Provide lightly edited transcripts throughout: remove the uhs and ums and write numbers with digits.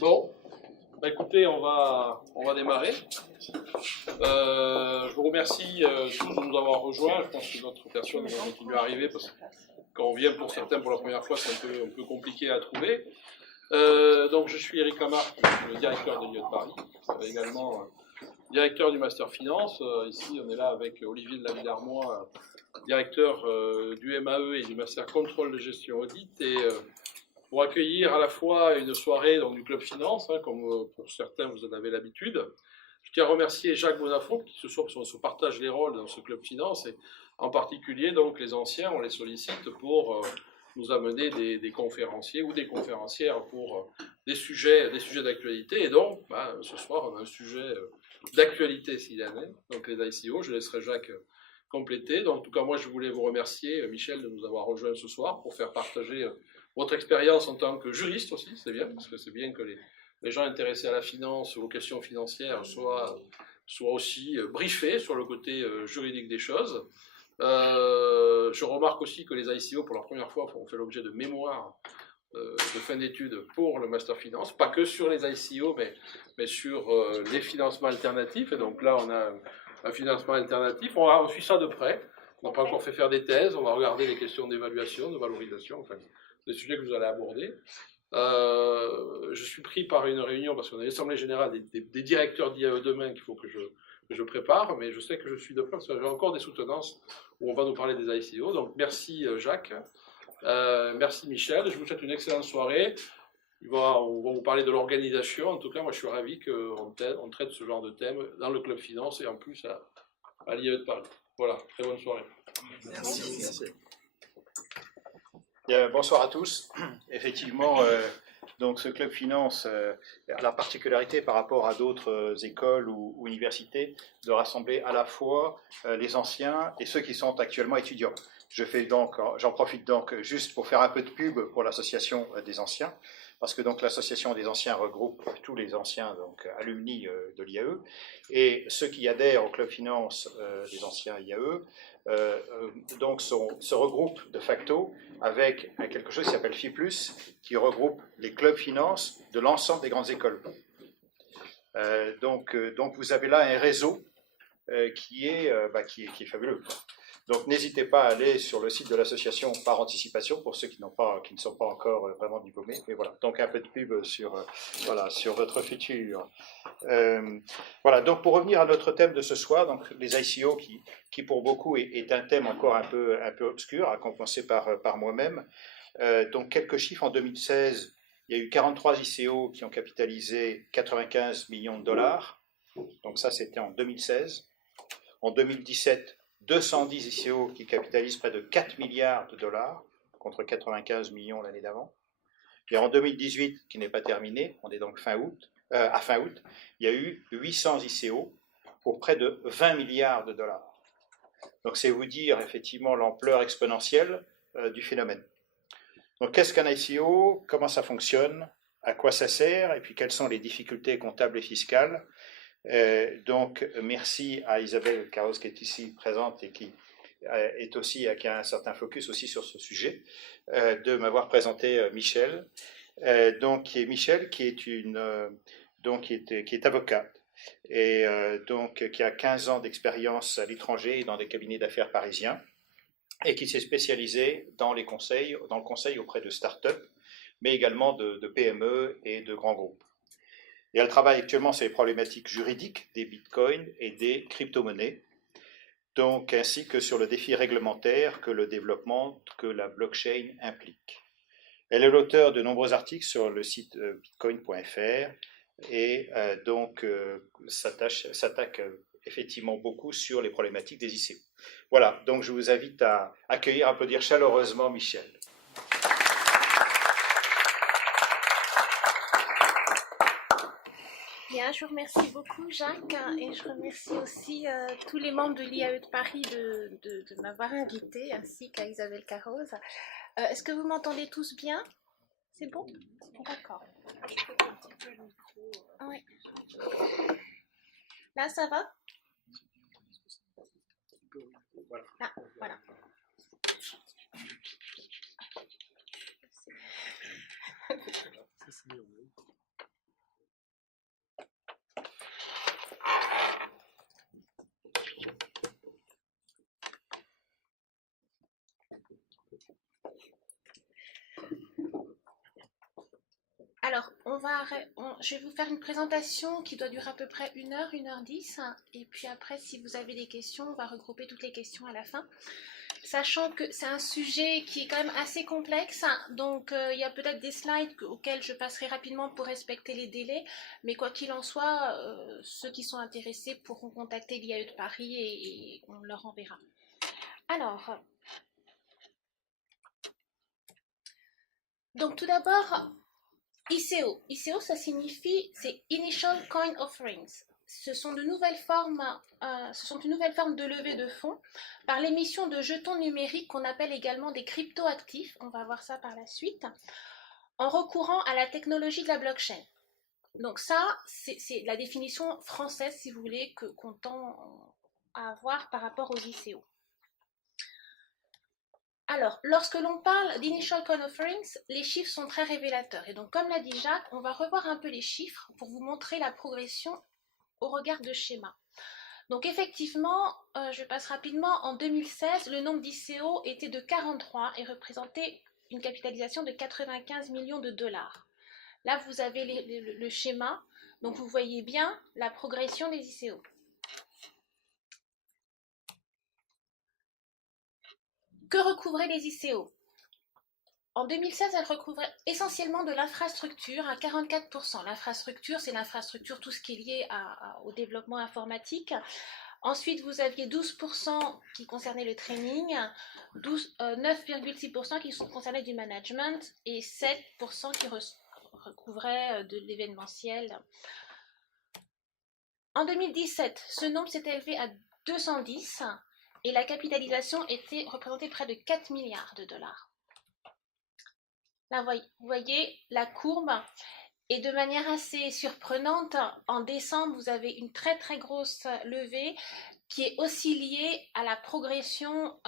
Bon, bah écoutez, on va démarrer. Je vous remercie tous de nous avoir rejoints. Je pense que d'autres personnes vont continuer à arriver parce que quand on vient pour certains pour la première fois, c'est un peu compliqué à trouver. Donc je suis Eric Lamarck, le directeur de l'IE de Paris. Je suis également directeur du Master Finance. Ici, on est là avec Olivier de la Villarmois, directeur du MAE et du Master Contrôle de Gestion Audit. Et pour accueillir à la fois une soirée donc, du Club Finance, comme pour certains vous en avez l'habitude. Je tiens à remercier Jacques Bonafont qui ce soir se partage les rôles dans ce Club Finance et en particulier donc les anciens, on les sollicite pour nous amener des conférenciers ou des conférencières pour des sujets d'actualité. Et donc, ce soir, on a un sujet d'actualité s'il y en a, donc les ICO. Je laisserai Jacques compléter. Donc, en tout cas, moi, je voulais vous remercier, Michel, de nous avoir rejoints ce soir pour faire partager votre expérience en tant que juriste aussi. C'est bien, parce que c'est bien que les gens intéressés à la finance ou aux questions financières soient aussi briefés sur le côté juridique des choses. Je remarque aussi que les ICO, pour la première fois, ont fait l'objet de mémoires de fin d'études pour le Master Finance, pas que sur les ICO, mais sur les financements alternatifs. Et donc là, on a un financement alternatif. On suit ça de près. On n'a pas encore fait faire des thèses. On va regarder les questions d'évaluation, de valorisation, enfin, des sujets que vous allez aborder. Je suis pris par une réunion parce qu'on a l'Assemblée générale des directeurs d'IAE demain qu'il faut que je prépare, mais je sais que je suis de près parce que j'ai encore des soutenances où on va nous parler des ICO. Donc merci Jacques, merci Michel, je vous souhaite une excellente soirée. On va vous parler de l'organisation. En tout cas, moi je suis ravi qu'on traite ce genre de thème dans le Club Finance et en plus à l'IAE de Paris. Voilà, très bonne soirée. Merci. Bien, bonsoir à tous. Effectivement, donc ce Club Finance a la particularité par rapport à d'autres écoles ou universités de rassembler à la fois les anciens et ceux qui sont actuellement étudiants. J'en profite donc juste pour faire un peu de pub pour l'association des anciens, parce que donc l'association des anciens regroupe tous les anciens donc alumni de l'IAE, et ceux qui adhèrent au Club Finance des anciens IAE donc se regroupent de facto avec quelque chose qui s'appelle FI+, qui regroupe les clubs finance de l'ensemble des grandes écoles. Donc vous avez là un réseau qui est fabuleux. Donc n'hésitez pas à aller sur le site de l'association par anticipation pour ceux qui ne sont pas encore vraiment diplômés. Mais voilà, donc un peu de pub sur votre futur. Voilà, donc pour revenir à notre thème de ce soir, donc les ICO qui pour beaucoup est un thème encore un peu obscur, à commencer par moi-même. Donc quelques chiffres, en 2016, il y a eu 43 ICO qui ont capitalisé 95 millions de dollars. Donc ça, c'était en 2016. En 2017, 210 ICO qui capitalisent près de 4 milliards de dollars, contre 95 millions l'année d'avant. Et en 2018, qui n'est pas terminé, on est donc à fin août, il y a eu 800 ICO pour près de 20 milliards de dollars. Donc c'est vous dire effectivement l'ampleur exponentielle du phénomène. Donc qu'est-ce qu'un ICO? Comment ça fonctionne? À quoi ça sert? Et puis quelles sont les difficultés comptables et fiscales? Donc merci à Isabelle Carros qui est ici présente et qui qui a un certain focus aussi sur ce sujet, de m'avoir présenté Michel. Michel qui est avocate et qui a 15 ans d'expérience à l'étranger et dans des cabinets d'affaires parisiens et qui s'est spécialisé dans le conseil auprès de start-up, mais également de PME et de grands groupes. Et elle travaille actuellement sur les problématiques juridiques des bitcoins et des crypto-monnaies, donc ainsi que sur le défi réglementaire que le développement que la blockchain implique. Elle est l'auteur de nombreux articles sur le site bitcoin.fr et s'attaque effectivement beaucoup sur les problématiques des ICO. Voilà, donc je vous invite à applaudir chaleureusement Michel. Bien, je vous remercie beaucoup Jacques et je remercie aussi tous les membres de l'IAE de Paris de m'avoir invité ainsi qu'à Isabelle Carros. Est-ce que vous m'entendez tous bien? C'est bon? D'accord. Oui. Là, ça va? Ah, voilà. Alors, je vais vous faire une présentation qui doit durer à peu près 1 heure, 1h10. Et puis après, si vous avez des questions, on va regrouper toutes les questions à la fin. Sachant que c'est un sujet qui est quand même assez complexe, donc il y a peut-être des slides auxquels je passerai rapidement pour respecter les délais, mais quoi qu'il en soit, ceux qui sont intéressés pourront contacter l'IAE de Paris et on leur enverra. Alors, donc tout d'abord, ICO. ICO, ça signifie, c'est Initial Coin Offerings. Ce sont de nouvelles formes de levée de fonds par l'émission de jetons numériques qu'on appelle également des cryptoactifs, on va voir ça par la suite, en recourant à la technologie de la blockchain. Donc ça, c'est la définition française, si vous voulez, qu'on tend à avoir par rapport aux ICO. Alors, lorsque l'on parle d'Initial Coin Offerings, les chiffres sont très révélateurs. Et donc, comme l'a dit Jacques, on va revoir un peu les chiffres pour vous montrer la progression au regard de schéma. Donc effectivement, je passe rapidement, en 2016, le nombre d'ICO était de 43 et représentait une capitalisation de 95 millions de dollars. Là, vous avez le schéma, donc vous voyez bien la progression des ICO. Que recouvraient les ICO? En 2016, elles recouvraient essentiellement de l'infrastructure à 44%. L'infrastructure, c'est l'infrastructure, tout ce qui est lié au développement informatique. Ensuite, vous aviez 12% qui concernaient le training, 9,6% qui concernaient du management et 7% qui recouvraient de l'événementiel. En 2017, ce nombre s'est élevé à 210 et la capitalisation représentait près de 4 milliards de dollars. Là, vous voyez la courbe, et de manière assez surprenante, en décembre, vous avez une très très grosse levée qui est aussi liée à la progression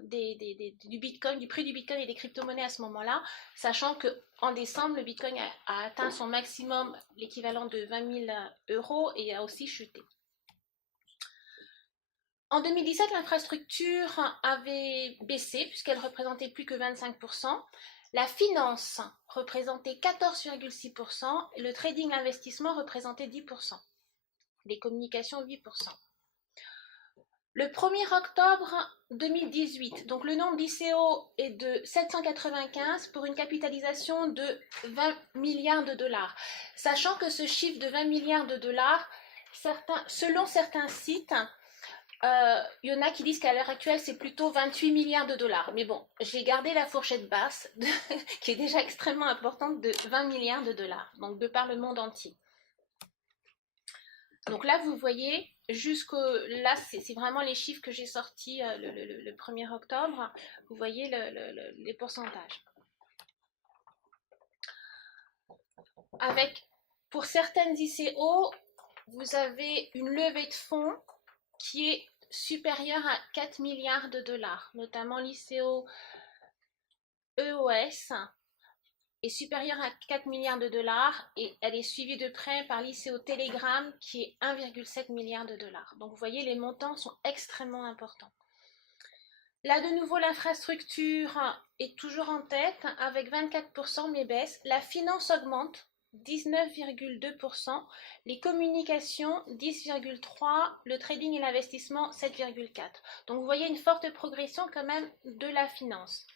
du Bitcoin, du prix du Bitcoin et des crypto-monnaies à ce moment-là, sachant qu'en décembre, le Bitcoin a atteint son maximum, l'équivalent de 20 000 € et a aussi chuté. En 2017, l'infrastructure avait baissé puisqu'elle représentait plus que 25%. La finance représentait 14,6%, et le trading investissement représentait 10%, les communications 8%. Le 1er octobre 2018, donc le nombre d'ICO est de 795 pour une capitalisation de 20 milliards de dollars. Sachant que ce chiffre de 20 milliards de dollars, selon certains sites, il y en a qui disent qu'à l'heure actuelle, c'est plutôt 28 milliards de dollars. Mais bon, j'ai gardé la fourchette basse, qui est déjà extrêmement importante, de 20 milliards de dollars, donc de par le monde entier. Donc là, vous voyez, là, c'est vraiment les chiffres que j'ai sortis le 1er octobre. Vous voyez les pourcentages. Pour certaines ICO, vous avez une levée de fonds qui est supérieure à 4 milliards de dollars, notamment l'ICO EOS est supérieure à 4 milliards de dollars et elle est suivie de près par l'ICO Telegram qui est 1,7 milliard de dollars. Donc vous voyez, les montants sont extrêmement importants. Là de nouveau, l'infrastructure est toujours en tête avec 24% mais baisse. La finance augmente 19,2%, les communications 10,3%, le trading et l'investissement 7,4%. Donc vous voyez une forte progression quand même de la finance.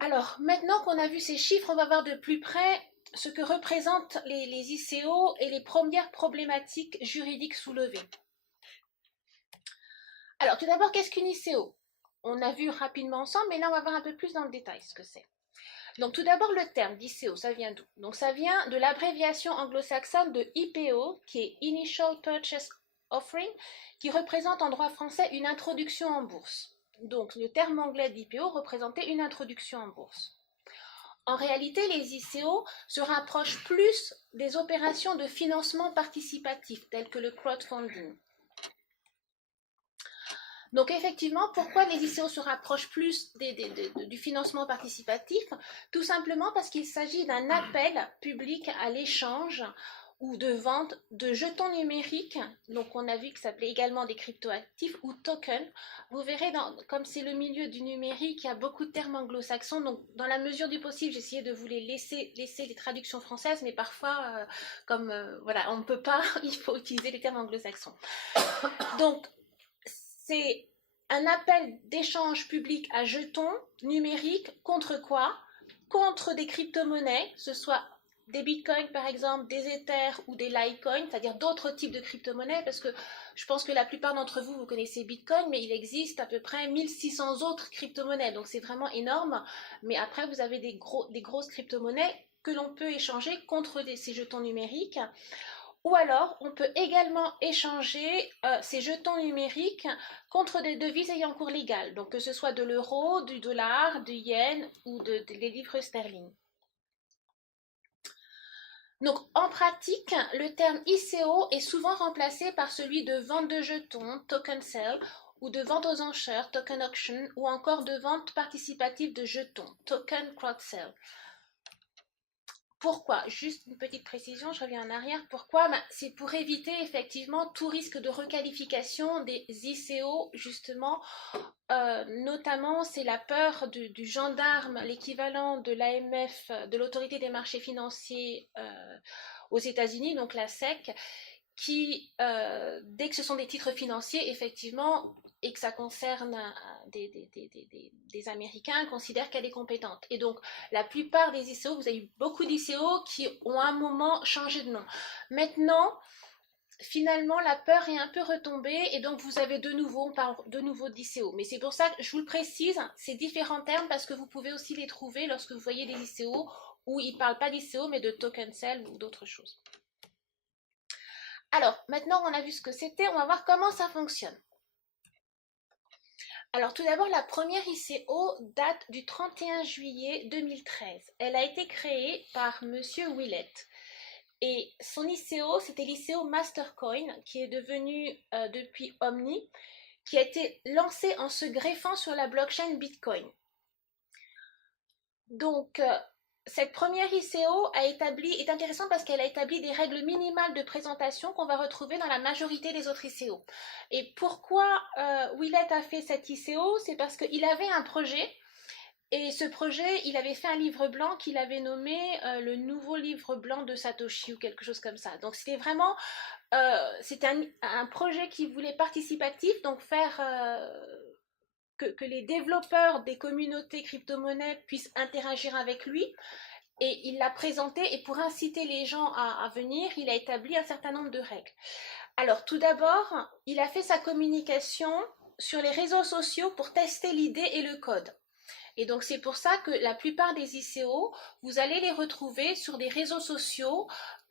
Alors maintenant qu'on a vu ces chiffres, on va voir de plus près ce que représentent les ICO et les premières problématiques juridiques soulevées. Alors tout d'abord, qu'est-ce qu'une ICO? On a vu rapidement ensemble, mais là on va voir un peu plus dans le détail ce que c'est. Donc tout d'abord, le terme d'ICO, ça vient d'où? Donc ça vient de l'abréviation anglo-saxonne de IPO, qui est Initial Purchase Offering, qui représente en droit français une introduction en bourse. Donc le terme anglais d'IPO représentait une introduction en bourse. En réalité, les ICO se rapprochent plus des opérations de financement participatif, telles que le crowdfunding. Donc effectivement, pourquoi les ICO se rapprochent plus du financement participatif? Tout simplement parce qu'il s'agit d'un appel public à l'échange ou de vente de jetons numériques, donc on a vu que ça s'appelait également des cryptoactifs ou tokens. Vous verrez, comme c'est le milieu du numérique, il y a beaucoup de termes anglo-saxons, donc dans la mesure du possible, j'essayais de vous les laisser les traductions françaises, mais parfois, voilà, on ne peut pas, il faut utiliser les termes anglo-saxons. Donc, c'est un appel d'échange public à jetons numériques contre quoi? Contre des crypto-monnaies, ce soit des bitcoins par exemple, des ethers ou des litecoins, c'est-à-dire d'autres types de crypto-monnaies, parce que je pense que la plupart d'entre vous, vous connaissez Bitcoin, mais il existe à peu près 1600 autres crypto-monnaies, donc c'est vraiment énorme. Mais après, vous avez des grosses crypto-monnaies que l'on peut échanger contre ces jetons numériques. Ou alors, on peut également échanger ces jetons numériques contre des devises ayant cours légal, donc que ce soit de l'euro, du dollar, du yen ou des livres sterling. Donc, en pratique, le terme ICO est souvent remplacé par celui de vente de jetons, token sale, ou de vente aux enchères, token auction, ou encore de vente participative de jetons, token crowd sale. Pourquoi? Juste une petite précision, je reviens en arrière. Pourquoi? C'est pour éviter effectivement tout risque de requalification des ICO, justement. Notamment, c'est la peur du gendarme, l'équivalent de l'AMF, de l'autorité des marchés financiers aux États-Unis, donc la SEC, qui, dès que ce sont des titres financiers, effectivement, et que ça concerne des Américains, considèrent qu'elle est compétente. Et donc, la plupart des ICO, vous avez eu beaucoup d'ICO qui ont à un moment changé de nom. Maintenant, finalement, la peur est un peu retombée et donc vous avez on parle de nouveau d'ICO. Mais c'est pour ça que je vous le précise, c'est différents termes parce que vous pouvez aussi les trouver lorsque vous voyez des ICO où ils ne parlent pas d'ICO mais de token sale ou d'autres choses. Alors, maintenant on a vu ce que c'était, on va voir comment ça fonctionne. Alors tout d'abord, la première ICO date du 31 juillet 2013. Elle a été créée par Monsieur Willett. Et son ICO, c'était l'ICO Mastercoin, qui est devenu depuis Omni, qui a été lancé en se greffant sur la blockchain Bitcoin. Donc, cette première ICO est intéressante parce qu'elle a établi des règles minimales de présentation qu'on va retrouver dans la majorité des autres ICO. Et pourquoi Willett a fait cette ICO? C'est parce qu'il avait un projet. Et ce projet, il avait fait un livre blanc qu'il avait nommé le nouveau livre blanc de Satoshi ou quelque chose comme ça. Donc c'était vraiment, c'était un projet qui voulait participatif, donc faire que les développeurs des communautés crypto-monnaies puissent interagir avec lui. Et il l'a présenté et pour inciter les gens à venir, il a établi un certain nombre de règles. Alors tout d'abord, il a fait sa communication sur les réseaux sociaux pour tester l'idée et le code. Et donc c'est pour ça que la plupart des ICO, vous allez les retrouver sur des réseaux sociaux.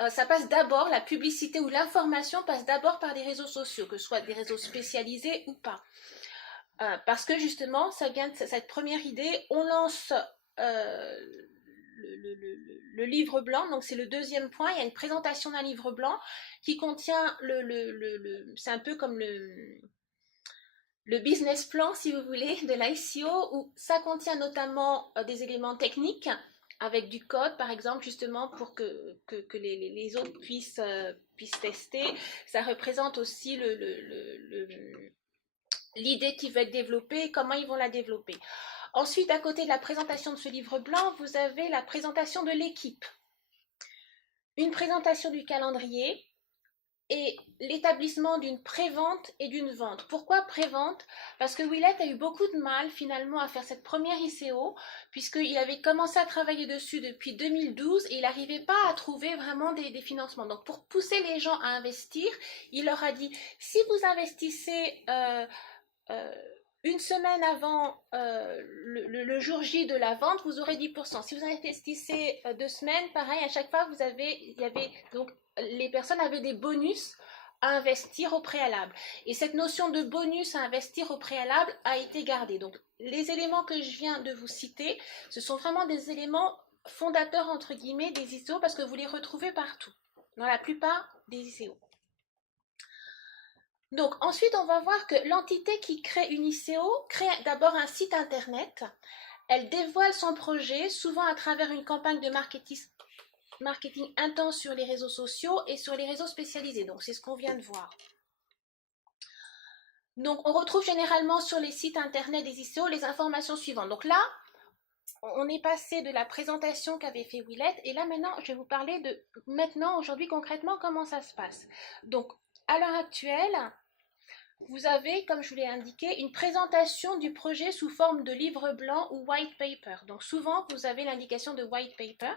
Ça passe d'abord, la publicité ou l'information passe d'abord par des réseaux sociaux, que ce soit des réseaux spécialisés ou pas. Parce que justement, ça vient de cette première idée, on lance le livre blanc, donc c'est le deuxième point, il y a une présentation d'un livre blanc qui contient c'est un peu comme le business plan, si vous voulez, de l'ICO, où ça contient notamment des éléments techniques, avec du code, par exemple, justement, pour que les autres puissent tester. Ça représente aussi l'idée qui va être développée, comment ils vont la développer. Ensuite, à côté de la présentation de ce livre blanc, vous avez la présentation de l'équipe. Une présentation du calendrier, et l'établissement d'une prévente et d'une vente. Pourquoi prévente? Parce que Willett a eu beaucoup de mal finalement à faire cette première ICO, puisqu'il avait commencé à travailler dessus depuis 2012 et il n'arrivait pas à trouver vraiment des financements. Donc pour pousser les gens à investir, il leur a dit, si vous investissez une semaine avant le jour J de la vente, vous aurez 10%. Si vous investissez 2 semaines, pareil, à chaque fois, donc les personnes avaient des bonus à investir au préalable. Et cette notion de bonus à investir au préalable a été gardée. Donc, les éléments que je viens de vous citer, ce sont vraiment des éléments fondateurs, entre guillemets, des ICO, parce que vous les retrouvez partout, dans la plupart des ICO. Donc ensuite, on va voir que l'entité qui crée une ICO crée d'abord un site internet. Elle dévoile son projet, souvent à travers une campagne de marketing intense sur les réseaux sociaux et sur les réseaux spécialisés. Donc, c'est ce qu'on vient de voir. Donc, on retrouve généralement sur les sites internet des ICO les informations suivantes. Donc là, on est passé de la présentation qu'avait fait Willette, et là maintenant, je vais vous parler de maintenant, aujourd'hui, concrètement, comment ça se passe. Donc, à l'heure actuelle, vous avez, comme je vous l'ai indiqué, une présentation du projet sous forme de livre blanc ou white paper. Donc souvent, vous avez l'indication de white paper.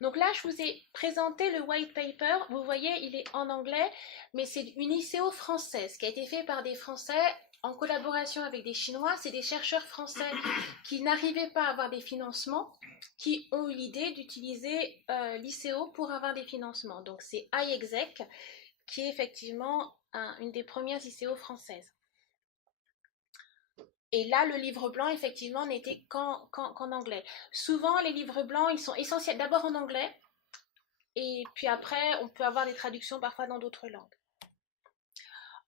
Donc là, je vous ai présenté le white paper. Vous voyez, il est en anglais, mais c'est une ICO française qui a été faite par des Français en collaboration avec des Chinois. C'est des chercheurs français qui n'arrivaient pas à avoir des financements, qui ont eu l'idée d'utiliser l'ICO pour avoir des financements. Donc c'est iExec, qui est effectivement une des premières ICO françaises. Et là, le livre blanc, effectivement, n'était qu'en anglais. Souvent, les livres blancs, ils sont essentiels d'abord en anglais, et puis après, on peut avoir des traductions parfois dans d'autres langues.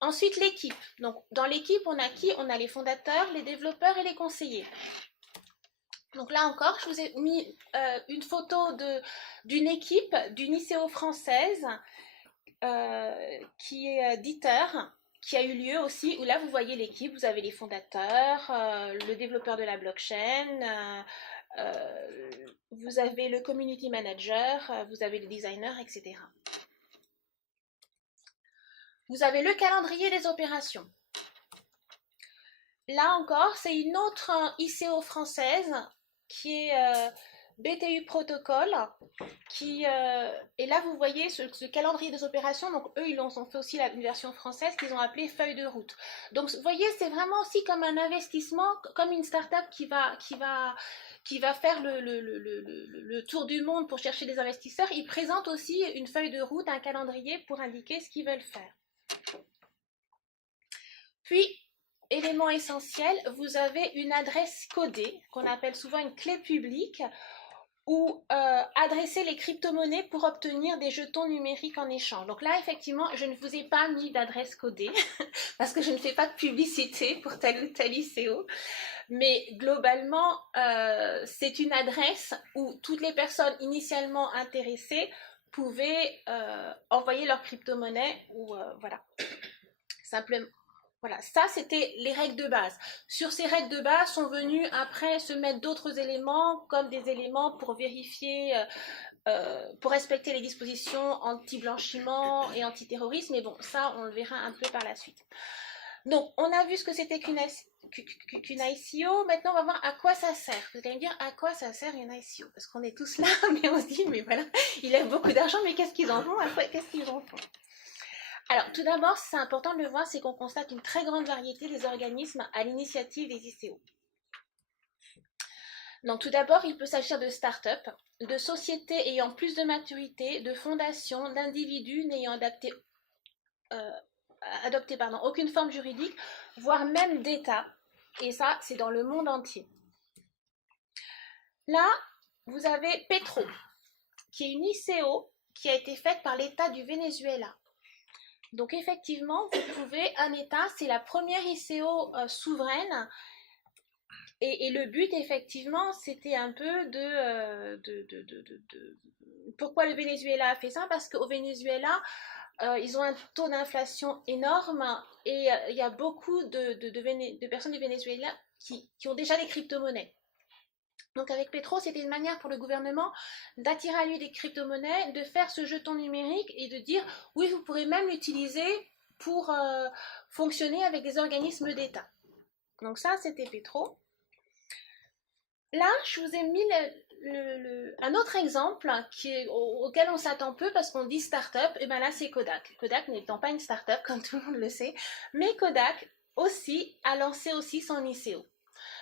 Ensuite, l'équipe. Donc, dans l'équipe, on a qui? On a les fondateurs, les développeurs et les conseillers. Donc là encore, je vous ai mis une photo d'une équipe, d'une ICO française, qui est Dieter, qui a eu lieu aussi, où là vous voyez l'équipe, vous avez les fondateurs, le développeur de la blockchain, vous avez le community manager, vous avez le designer, etc. Vous avez le calendrier des opérations. Là encore, c'est une autre ICO française qui est BTU Protocol, et là vous voyez ce calendrier des opérations. Donc eux, ils ont fait aussi une version française qu'ils ont appelée feuille de route. Donc vous voyez, c'est vraiment aussi comme un investissement, comme une start-up qui va faire le tour du monde pour chercher des investisseurs. Ils présentent aussi une feuille de route, un calendrier pour indiquer ce qu'ils veulent faire. Puis, élément essentiel, vous avez une adresse codée, qu'on appelle souvent une clé publique, ou adresser les crypto-monnaies pour obtenir des jetons numériques en échange. Donc là, effectivement, je ne vous ai pas mis d'adresse codée, parce que je ne fais pas de publicité pour tel ou tel ICO, mais globalement, c'est une adresse où toutes les personnes initialement intéressées pouvaient envoyer leur crypto-monnaie, ou voilà, simplement. Voilà, ça c'était les règles de base. Sur ces règles de base sont venus après se mettre d'autres éléments, comme des éléments pour vérifier, pour respecter les dispositions anti-blanchiment et anti-terrorisme, mais bon, ça on le verra un peu par la suite. Donc, on a vu ce que c'était qu'une ICO, maintenant on va voir à quoi ça sert. Vous allez me dire, à quoi ça sert une ICO? Parce qu'on est tous là, mais on se dit, mais voilà, il a beaucoup d'argent, mais qu'est-ce qu'ils en font? Qu'est-ce qu'ils en font? Alors, tout d'abord, c'est important de le voir, c'est qu'on constate une très grande variété des organismes à l'initiative des ICO. Donc, tout d'abord, il peut s'agir de start-up, de sociétés ayant plus de maturité, de fondations, d'individus n'ayant adopté aucune forme juridique, voire même d'État. Et ça, c'est dans le monde entier. Là, vous avez Petro, qui est une ICO qui a été faite par l'État du Venezuela. Donc effectivement, vous pouvez, un État, c'est la première ICO souveraine, et le but effectivement, c'était un peu pourquoi le Venezuela a fait ça? Parce qu'au Venezuela, ils ont un taux d'inflation énorme, et il y a beaucoup de personnes du Venezuela qui ont déjà des crypto-monnaies. Donc avec Petro, c'était une manière pour le gouvernement d'attirer à lui des crypto-monnaies, de faire ce jeton numérique et de dire oui, vous pourrez même l'utiliser pour fonctionner avec des organismes d'État. Donc ça, c'était Petro. Là, je vous ai mis un autre exemple auquel on s'attend peu parce qu'on dit start-up, et bien là c'est Kodak. Kodak n'étant pas une start-up comme tout le monde le sait, mais Kodak aussi a lancé aussi son ICO.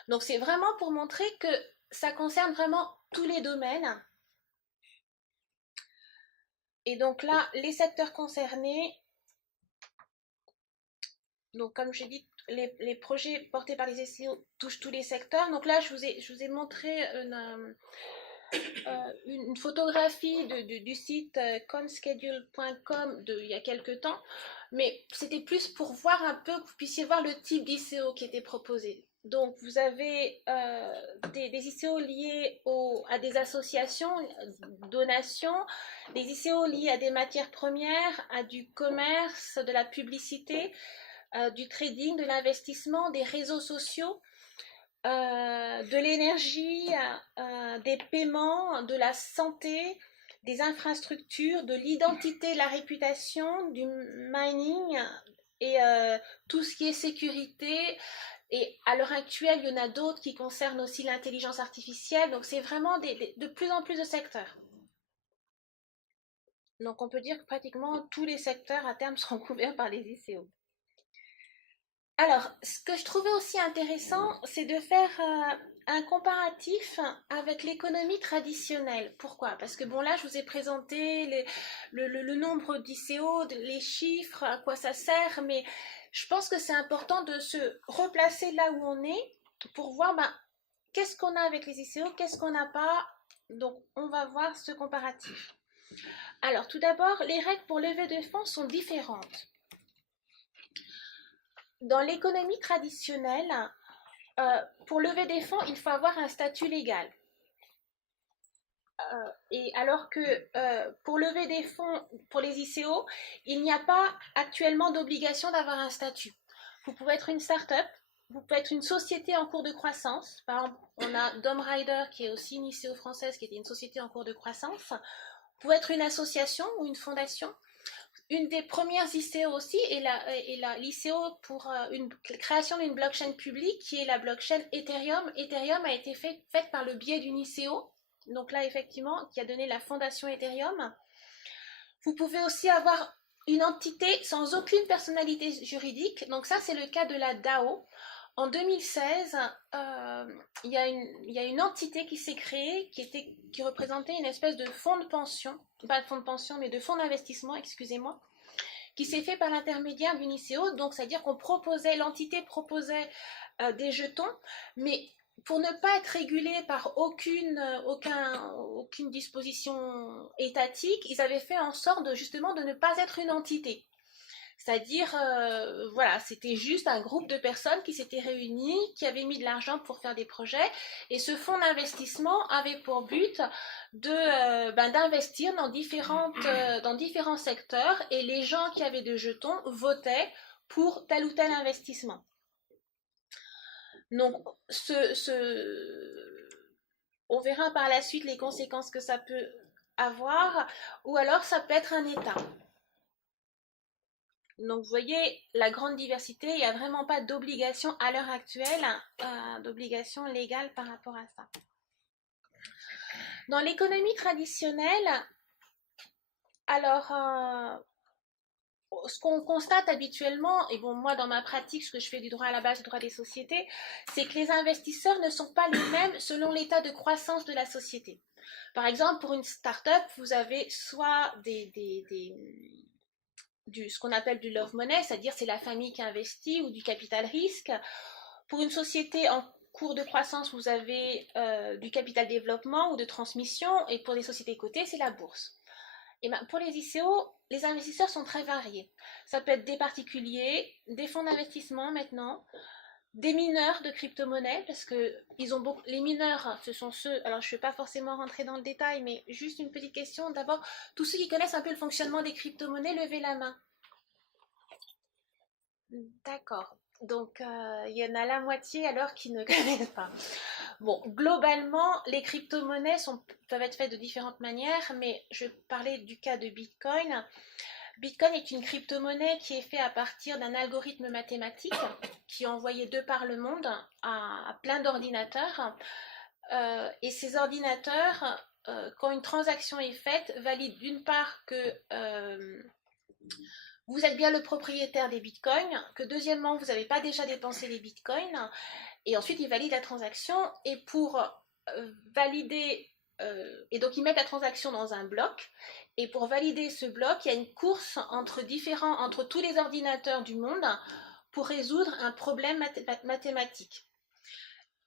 Donc c'est vraiment pour montrer que ça concerne vraiment tous les domaines. Et donc là, les secteurs concernés, donc comme j'ai dit, les projets portés par les ICO touchent tous les secteurs. Donc là, je vous ai montré une photographie du site conschedule.com il y a quelques temps, mais c'était plus pour voir un peu, que vous puissiez voir le type d'ICO qui était proposé. Donc, vous avez des ICO liés à des associations, donations, des ICO liés à des matières premières, à du commerce, de la publicité, du trading, de l'investissement, des réseaux sociaux, de l'énergie, des paiements, de la santé, des infrastructures, de l'identité, de la réputation, du mining et tout ce qui est sécurité. Et à l'heure actuelle, il y en a d'autres qui concernent aussi l'intelligence artificielle. Donc, c'est vraiment de plus en plus de secteurs. Donc, on peut dire que pratiquement tous les secteurs à terme seront couverts par les ICO. Alors, ce que je trouvais aussi intéressant, c'est de faire un comparatif avec l'économie traditionnelle. Pourquoi? Parce que bon, là, je vous ai présenté le nombre d'ICO, les chiffres, à quoi ça sert, mais je pense que c'est important de se replacer là où on est pour voir qu'est-ce qu'on a avec les ICO, qu'est-ce qu'on n'a pas. Donc, on va voir ce comparatif. Alors, tout d'abord, les règles pour lever de fonds sont différentes. Dans l'économie traditionnelle, pour lever des fonds, il faut avoir un statut légal. Et alors que pour lever des fonds pour les ICO, il n'y a pas actuellement d'obligation d'avoir un statut. Vous pouvez être une start-up, vous pouvez être une société en cours de croissance. Par exemple, on a Dom Rider qui est aussi une ICO française qui était une société en cours de croissance. Vous pouvez être une association ou une fondation. Une des premières ICO aussi est l'ICO pour une création d'une blockchain publique qui est la blockchain Ethereum. Ethereum a été faite par le biais d'une ICO, donc là effectivement qui a donné la fondation Ethereum. Vous pouvez aussi avoir une entité sans aucune personnalité juridique, donc ça c'est le cas de la DAO. En 2016, il y a une entité qui s'est créée qui représentait une espèce de fonds de pension, pas de fonds de pension, mais de fonds d'investissement, excusez-moi, qui s'est fait par l'intermédiaire d'une ICO. Donc, c'est-à-dire l'entité proposait des jetons, mais pour ne pas être régulé par aucune disposition étatique, ils avaient fait en sorte justement de ne pas être une entité. C'est-à-dire, voilà, c'était juste un groupe de personnes qui s'étaient réunies, qui avaient mis de l'argent pour faire des projets, et ce fonds d'investissement avait pour but d'investir dans différents secteurs, et les gens qui avaient des jetons votaient pour tel ou tel investissement. Donc, on verra par la suite les conséquences que ça peut avoir, ou alors ça peut être un État. Donc vous voyez la grande diversité, il n'y a vraiment pas d'obligation à l'heure actuelle, d'obligation légale par rapport à ça. Dans l'économie traditionnelle, alors ce qu'on constate habituellement, et bon moi dans ma pratique, ce que je fais du droit à la base, du droit des sociétés, c'est que les investisseurs ne sont pas les mêmes selon l'état de croissance de la société. Par exemple, pour une start-up, vous avez soit ce qu'on appelle du love money, c'est-à-dire c'est la famille qui investit, ou du capital risque. Pour une société en cours de croissance, vous avez du capital développement ou de transmission, et pour les sociétés cotées, c'est la bourse. Et pour les ICO, les investisseurs sont très variés. Ça peut être des particuliers, des fonds d'investissement maintenant, des mineurs de crypto-monnaies, parce que les mineurs, ce sont ceux, alors je ne vais pas forcément rentrer dans le détail, mais juste une petite question. D'abord, tous ceux qui connaissent un peu le fonctionnement des crypto-monnaies, levez la main. D'accord. Donc, il y en a la moitié alors qui ne connaissent pas. Bon, globalement, les crypto-monnaies peuvent être faites de différentes manières, mais je vais parler du cas de Bitcoin. Bitcoin est une crypto-monnaie qui est faite à partir d'un algorithme mathématique qui est envoyé de par le monde à plein d'ordinateurs. Et ces ordinateurs, quand une transaction est faite, valident d'une part que vous êtes bien le propriétaire des bitcoins, que deuxièmement, vous n'avez pas déjà dépensé les bitcoins, et ensuite ils valident la transaction, et pour valider, et donc ils mettent la transaction dans un bloc, et pour valider ce bloc, il y a une course entre tous les ordinateurs du monde pour résoudre un problème mathématique.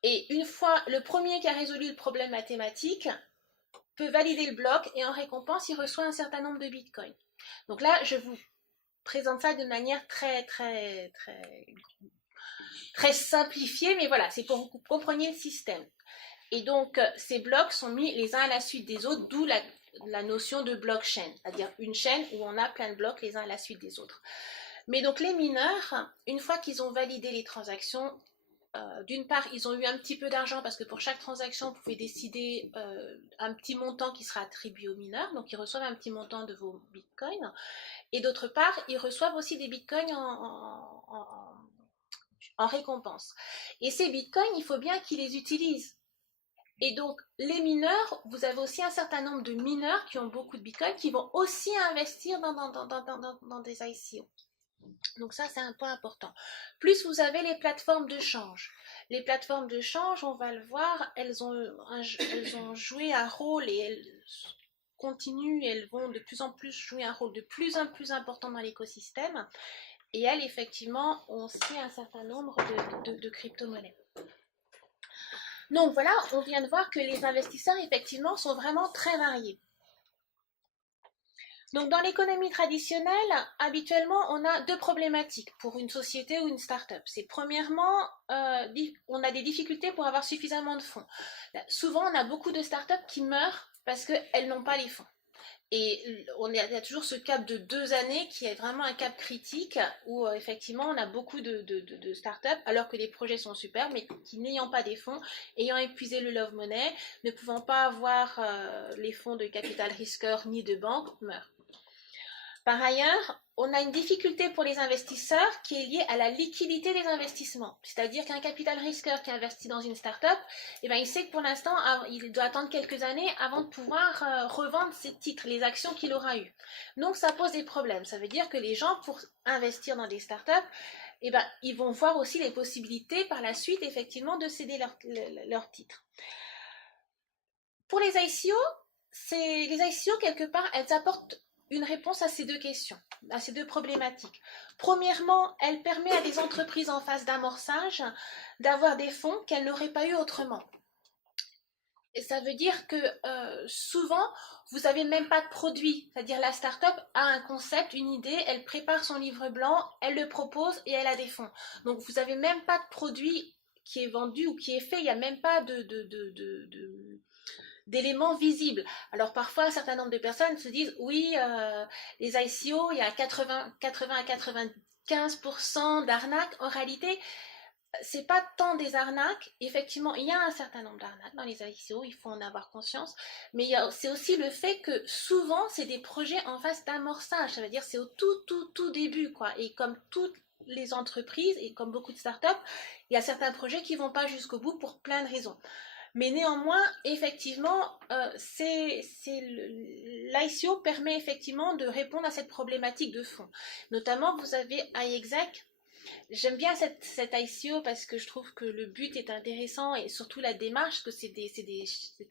Et une fois le premier qui a résolu le problème mathématique peut valider le bloc, et en récompense, il reçoit un certain nombre de bitcoins. Donc là, je vous présente ça de manière très, très, très très simplifié, mais voilà, c'est pour que vous compreniez le système. Et donc, ces blocs sont mis les uns à la suite des autres, d'où la notion de blockchain, c'est-à-dire une chaîne où on a plein de blocs les uns à la suite des autres. Mais donc, les mineurs, une fois qu'ils ont validé les transactions, d'une part, ils ont eu un petit peu d'argent parce que pour chaque transaction, vous pouvez décider un petit montant qui sera attribué aux mineurs, donc ils reçoivent un petit montant de vos bitcoins. Et d'autre part, ils reçoivent aussi des bitcoins en récompense. Et ces bitcoins, il faut bien qu'ils les utilisent. Et donc, les mineurs, vous avez aussi un certain nombre de mineurs qui ont beaucoup de bitcoins qui vont aussi investir dans des ICO. Donc ça, c'est un point important. Plus vous avez les plateformes de change. Les plateformes de change, on va le voir, elles ont joué un rôle et elles continuent, elles vont de plus en plus jouer un rôle de plus en plus important dans l'écosystème. Et elles, effectivement, ont aussi un certain nombre de crypto-monnaies. Donc voilà, on vient de voir que les investisseurs, effectivement, sont vraiment très variés. Donc dans l'économie traditionnelle, habituellement, on a deux problématiques pour une société ou une start-up. C'est premièrement, on a des difficultés pour avoir suffisamment de fonds. Souvent, on a beaucoup de start-up qui meurent parce qu'elles n'ont pas les fonds. Et il y a toujours ce cap de 2 années qui est vraiment un cap critique où effectivement on a beaucoup de startups alors que les projets sont super mais qui n'ayant pas des fonds, ayant épuisé le love money, ne pouvant pas avoir les fonds de capital risqueur ni de banque, meurent. Par ailleurs, on a une difficulté pour les investisseurs qui est liée à la liquidité des investissements. C'est-à-dire qu'un capital risqueur qui investit dans une start-up, eh ben, il sait que pour l'instant, il doit attendre quelques années avant de pouvoir revendre ses titres, les actions qu'il aura eues. Donc ça pose des problèmes. Ça veut dire que les gens, pour investir dans des start-up, eh ben, ils vont voir aussi les possibilités par la suite, effectivement, de céder leurs titres. Pour les ICO, quelque part, elles apportent une réponse à ces deux questions, à ces deux problématiques. Premièrement, elle permet à des entreprises en phase d'amorçage d'avoir des fonds qu'elles n'auraient pas eu autrement. Et ça veut dire que souvent, vous n'avez même pas de produit. C'est-à-dire la start-up a un concept, une idée, elle prépare son livre blanc, elle le propose et elle a des fonds. Donc vous n'avez même pas de produit qui est vendu ou qui est fait, il n'y a même pas d'éléments visibles. Alors parfois, un certain nombre de personnes se disent, oui, les ICO, il y a 80 à 95% d'arnaques. En réalité, c'est pas tant des arnaques. Effectivement, il y a un certain nombre d'arnaques dans les ICO, il faut en avoir conscience. Mais c'est aussi le fait que souvent, c'est des projets en phase d'amorçage. Ça veut dire c'est au tout début, quoi. Et comme toutes les entreprises et comme beaucoup de startups, il y a certains projets qui vont pas jusqu'au bout pour plein de raisons. Mais néanmoins, effectivement, l'ICO permet effectivement de répondre à cette problématique de fond. Notamment, vous avez iExec. J'aime bien cette ICO parce que je trouve que le but est intéressant et surtout la démarche, que c'est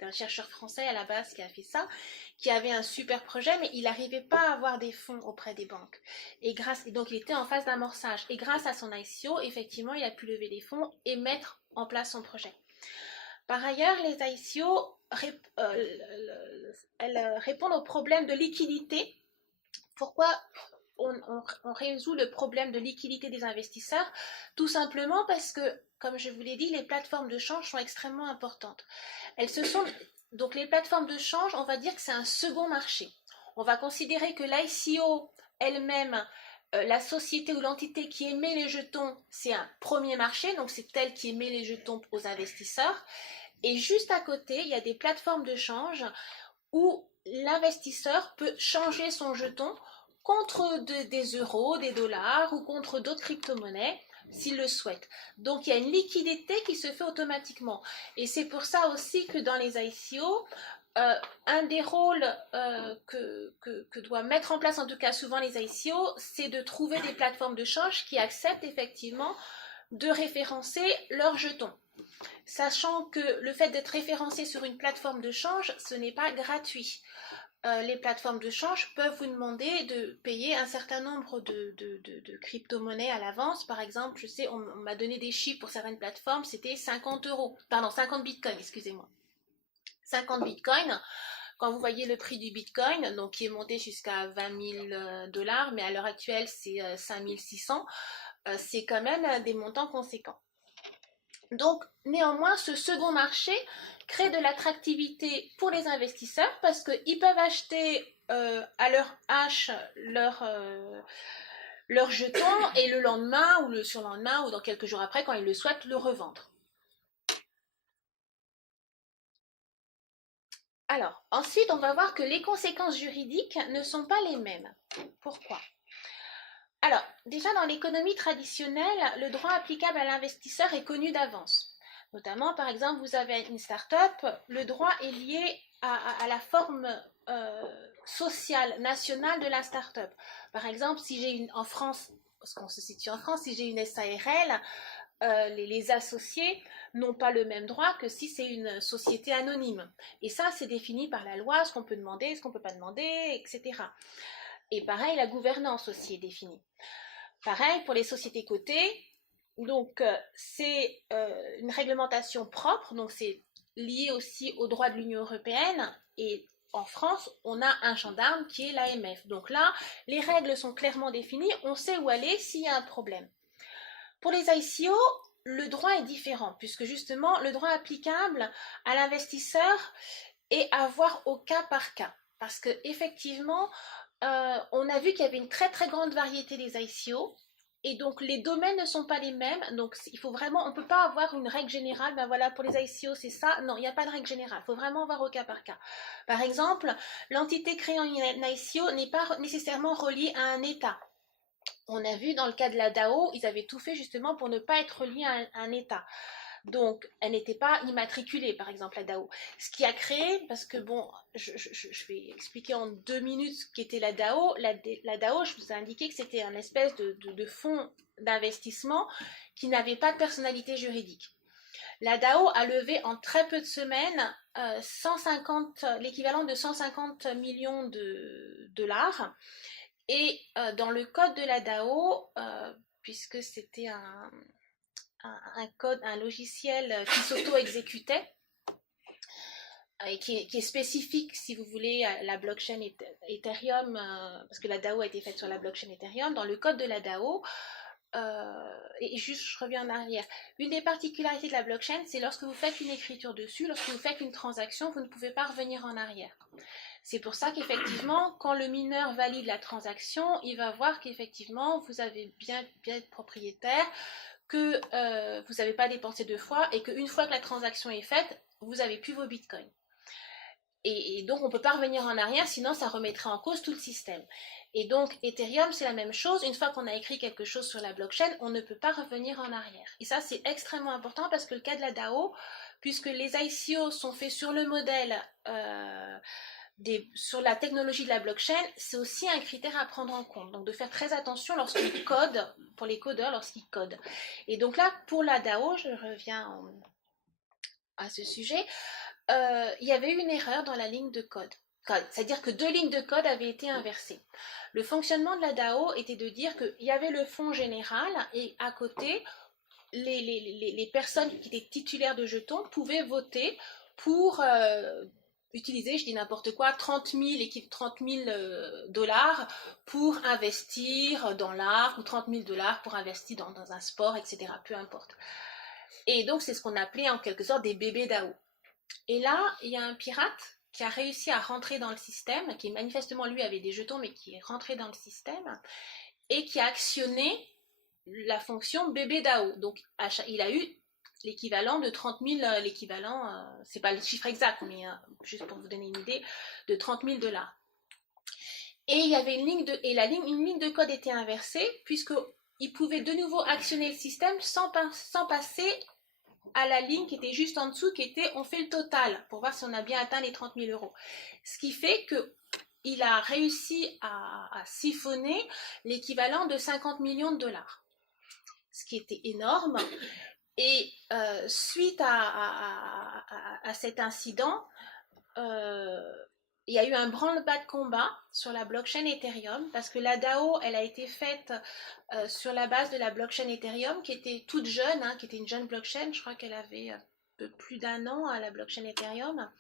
un chercheur français à la base qui a fait ça, qui avait un super projet, mais il n'arrivait pas à avoir des fonds auprès des banques. Et donc, il était en phase d'amorçage. Et grâce à son ICO, effectivement, il a pu lever des fonds et mettre en place son projet. Par ailleurs, les ICO elles répondent au problème de liquidité. Pourquoi on résout le problème de liquidité des investisseurs? Tout simplement parce que, comme je vous l'ai dit, les plateformes de change sont extrêmement importantes. Donc les plateformes de change, on va dire que c'est un second marché. On va considérer que l'ICO elle-même, la société ou l'entité qui émet les jetons, c'est un premier marché, donc c'est elle qui émet les jetons aux investisseurs. Et juste à côté, il y a des plateformes de change où l'investisseur peut changer son jeton contre des euros, des dollars ou contre d'autres crypto-monnaies s'il le souhaite. Donc il y a une liquidité qui se fait automatiquement. Et c'est pour ça aussi que dans les ICO, un des rôles que doivent mettre en place, en tout cas souvent les ICO, c'est de trouver des plateformes de change qui acceptent effectivement de référencer leurs jetons. Sachant que le fait d'être référencé sur une plateforme de change, ce n'est pas gratuit. Les plateformes de change peuvent vous demander de payer un certain nombre de crypto-monnaies à l'avance. Par exemple, je sais, on m'a donné des chiffres pour certaines plateformes, c'était 50 bitcoins, excusez-moi. 50 bitcoins, quand vous voyez le prix du bitcoin, donc qui est monté jusqu'à 20 000 $, mais à l'heure actuelle, c'est 5 600, c'est quand même des montants conséquents. Donc, néanmoins, ce second marché crée de l'attractivité pour les investisseurs parce qu'ils peuvent acheter à leur hache leur jeton et le lendemain ou le surlendemain ou dans quelques jours après, quand ils le souhaitent, le revendre. Alors, ensuite, on va voir que les conséquences juridiques ne sont pas les mêmes. Pourquoi ? Alors, déjà dans l'économie traditionnelle, le droit applicable à l'investisseur est connu d'avance. Notamment, par exemple, vous avez une start-up, le droit est lié à la forme sociale, nationale de la start-up. Par exemple, si j'ai en France, parce qu'on se situe en France, si j'ai une SARL, les associés n'ont pas le même droit que si c'est une société anonyme. Et ça, c'est défini par la loi, ce qu'on peut demander, ce qu'on ne peut pas demander, etc. Et pareil, la gouvernance aussi est définie. Pareil pour les sociétés cotées. Donc, c'est une réglementation propre, donc c'est lié aussi au droit de l'Union européenne. Et en France, on a un gendarme qui est l'AMF. Donc là, les règles sont clairement définies, on sait où aller s'il y a un problème. Pour les ICO, le droit est différent, puisque justement, le droit applicable à l'investisseur est à voir au cas par cas. Parce qu'effectivement, on a vu qu'il y avait une très très grande variété des ICO, et donc les domaines ne sont pas les mêmes, donc il faut vraiment, on ne peut pas avoir une règle générale, ben voilà, pour les ICO c'est ça, non, il n'y a pas de règle générale, il faut vraiment voir au cas par cas. Par exemple, l'entité créant une ICO n'est pas nécessairement reliée à un État. On a vu dans le cas de la DAO, ils avaient tout fait justement pour ne pas être reliés à un État. Donc, elle n'était pas immatriculée, par exemple, la DAO. Ce qui a créé, parce que bon, je vais expliquer en 2 minutes ce qu'était la DAO. La DAO, je vous ai indiqué que c'était un espèce de fonds d'investissement qui n'avait pas de personnalité juridique. La DAO a levé en très peu de semaines l'équivalent de 150 millions de dollars. Et dans le code de la DAO, puisque c'était un code, un logiciel qui s'auto-exécutait et qui est spécifique, si vous voulez, à la blockchain Ethereum, parce que la DAO a été faite sur la blockchain Ethereum. Dans le code de la DAO, et juste je reviens en arrière, une des particularités de la blockchain, c'est lorsque vous faites une écriture dessus, lorsque vous faites une transaction, vous ne pouvez pas revenir en arrière. C'est pour ça qu'effectivement, quand le mineur valide la transaction, il va voir qu'effectivement, vous avez bien être propriétaire, que vous n'avez pas dépensé 2 fois et qu'une fois que la transaction est faite, vous n'avez plus vos bitcoins. Et donc, on ne peut pas revenir en arrière, sinon ça remettrait en cause tout le système. Et donc, Ethereum, c'est la même chose. Une fois qu'on a écrit quelque chose sur la blockchain, on ne peut pas revenir en arrière. Et ça, c'est extrêmement important parce que le cas de la DAO, puisque les ICO sont faits sur le modèle... sur la technologie de la blockchain, c'est aussi un critère à prendre en compte. Donc de faire très attention lorsqu'ils codent, pour les codeurs lorsqu'ils codent. Et donc là, pour la DAO, je reviens à ce sujet, il y avait eu une erreur dans la ligne de code. C'est-à-dire que 2 lignes de code avaient été inversées. Le fonctionnement de la DAO était de dire qu'il y avait le fonds général et à côté, les personnes qui étaient titulaires de jetons pouvaient voter pour... utiliser, je dis n'importe quoi, 30 000 dollars pour investir dans l'art, ou 30 000 dollars pour investir dans un sport, etc. Peu importe. Et donc, c'est ce qu'on appelait en quelque sorte des bébés DAO. Et là, il y a un pirate qui a réussi à rentrer dans le système, qui manifestement, lui, avait des jetons, mais qui est rentré dans le système, et qui a actionné la fonction bébé DAO. Donc, il a eu l'équivalent de 30 000, c'est pas le chiffre exact, mais juste pour vous donner une idée, de 30 000 dollars. Et il y avait une ligne de code était inversée, puisqu'il pouvait de nouveau actionner le système sans passer à la ligne qui était juste en dessous, qui était on fait le total, pour voir si on a bien atteint les 30 000 euros. Ce qui fait qu'il a réussi à siphonner l'équivalent de 50 millions de dollars. Ce qui était énorme. Et suite à cet incident, il y a eu un branle-bas de combat sur la blockchain Ethereum parce que la DAO, elle a été faite sur la base de la blockchain Ethereum qui était toute jeune, qui était une jeune blockchain. Je crois qu'elle avait un peu plus d'1 an à la blockchain Ethereum.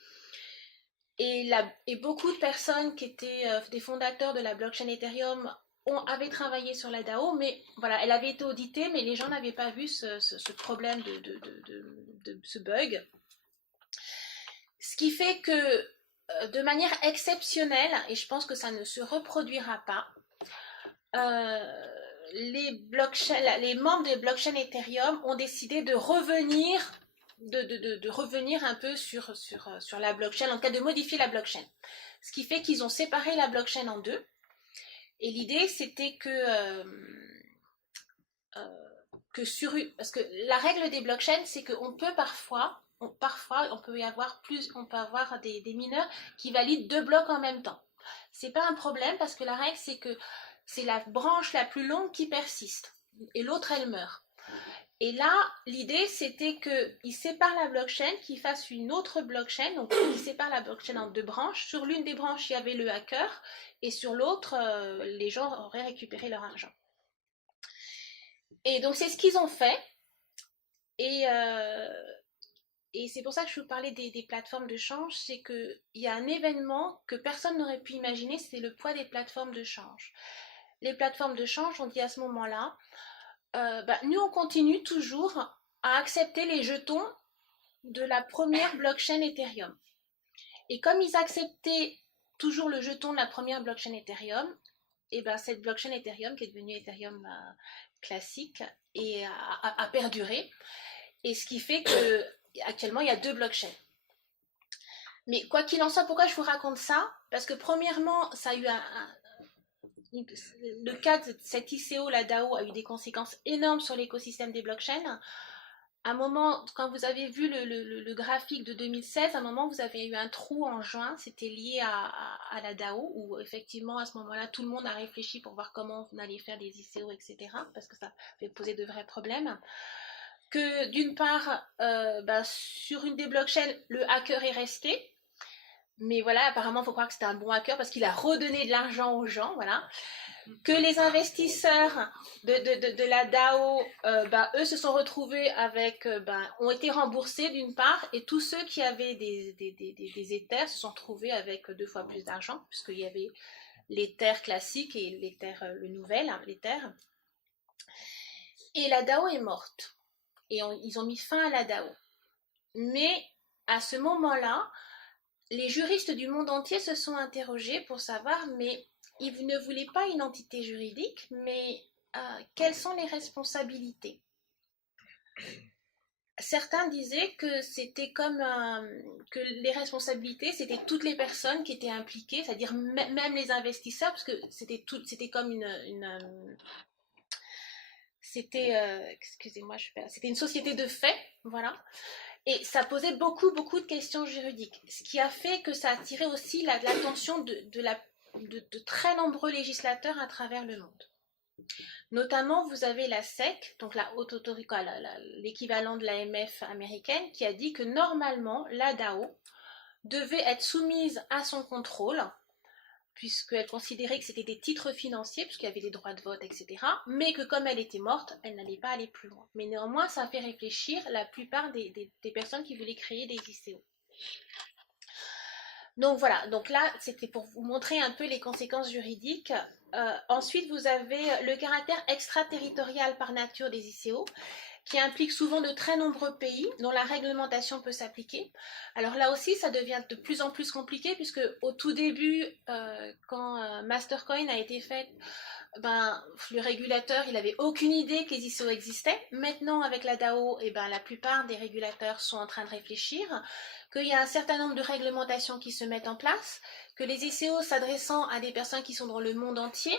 Et beaucoup de personnes qui étaient des fondateurs de la blockchain Ethereum avait travaillé sur la DAO, mais voilà, elle avait été auditée, mais les gens n'avaient pas vu ce problème de ce bug. Ce qui fait que, de manière exceptionnelle, et je pense que ça ne se reproduira pas, les membres des blockchains Ethereum ont décidé de revenir, de revenir un peu sur la blockchain, en cas de modifier la blockchain. Ce qui fait qu'ils ont séparé la blockchain en deux. Et l'idée, c'était parce que la règle des blockchains, c'est qu'on peut parfois, on peut avoir des mineurs qui valident 2 blocs en même temps. C'est pas un problème parce que la règle, c'est que c'est la branche la plus longue qui persiste et l'autre, elle meurt. Et là, l'idée, c'était qu'ils séparent la blockchain, qu'ils fassent une autre blockchain, donc ils séparent la blockchain en 2 branches. Sur l'une des branches, il y avait le hacker, et sur l'autre, les gens auraient récupéré leur argent. Et donc, c'est ce qu'ils ont fait. Et c'est pour ça que je vous parlais des plateformes de change, c'est qu'il y a un événement que personne n'aurait pu imaginer, c'est le poids des plateformes de change. Les plateformes de change ont dit à ce moment-là, nous on continue toujours à accepter les jetons de la première blockchain Ethereum. Et comme ils acceptaient toujours le jeton de la première blockchain Ethereum, et cette blockchain Ethereum qui est devenue Ethereum classique a perduré. Et ce qui fait qu'actuellement il y a 2 blockchains. Mais quoi qu'il en soit, pourquoi je vous raconte ça? Parce que premièrement, ça a eu le cas de cette ICO, la DAO, a eu des conséquences énormes sur l'écosystème des blockchains. À un moment, quand vous avez vu le graphique de 2016, à un moment, vous avez eu un trou en juin, c'était lié à la DAO, où effectivement, à ce moment-là, tout le monde a réfléchi pour voir comment on allait faire des ICO, etc., parce que ça avait posé de vrais problèmes. Que d'une part, sur une des blockchains, le hacker est resté, mais voilà, apparemment, il faut croire que c'était un bon hacker parce qu'il a redonné de l'argent aux gens, voilà. Que les investisseurs de la DAO, eux se sont retrouvés avec, ont été remboursés d'une part, et tous ceux qui avaient des Ethers se sont retrouvés avec 2 fois plus d'argent, puisqu'il y avait l'Ether classique et l'Ether, le nouvel, l'Ether. Et la DAO est morte. Et ils ont mis fin à la DAO. Mais à ce moment-là, les juristes du monde entier se sont interrogés pour savoir, mais ils ne voulaient pas une entité juridique, mais quelles sont les responsabilités? Certains disaient que c'était comme que les responsabilités, c'était toutes les personnes qui étaient impliquées, c'est-à-dire même les investisseurs, parce que c'était comme c'était une société de fait, voilà. Et ça posait beaucoup de questions juridiques, ce qui a fait que ça a attiré aussi l'attention de très nombreux législateurs à travers le monde. Notamment, vous avez la SEC, donc la haute autorité, l'équivalent de l'AMF américaine, qui a dit que normalement, la DAO devait être soumise à son contrôle, puisqu'elle considérait que c'était des titres financiers, puisqu'il y avait des droits de vote, etc., mais que comme elle était morte, elle n'allait pas aller plus loin. Mais néanmoins, ça a fait réfléchir la plupart des personnes qui voulaient créer des ICO. Donc voilà, donc là, c'était pour vous montrer un peu les conséquences juridiques. Ensuite, vous avez le caractère extraterritorial par nature des ICO, qui implique souvent de très nombreux pays dont la réglementation peut s'appliquer. Alors là aussi, ça devient de plus en plus compliqué, puisque au tout début, quand Mastercoin a été fait, le régulateur, il n'avait aucune idée que les ICO existaient. Maintenant, avec la DAO, la plupart des régulateurs sont en train de réfléchir, qu'il y a un certain nombre de réglementations qui se mettent en place, que les ICO s'adressant à des personnes qui sont dans le monde entier,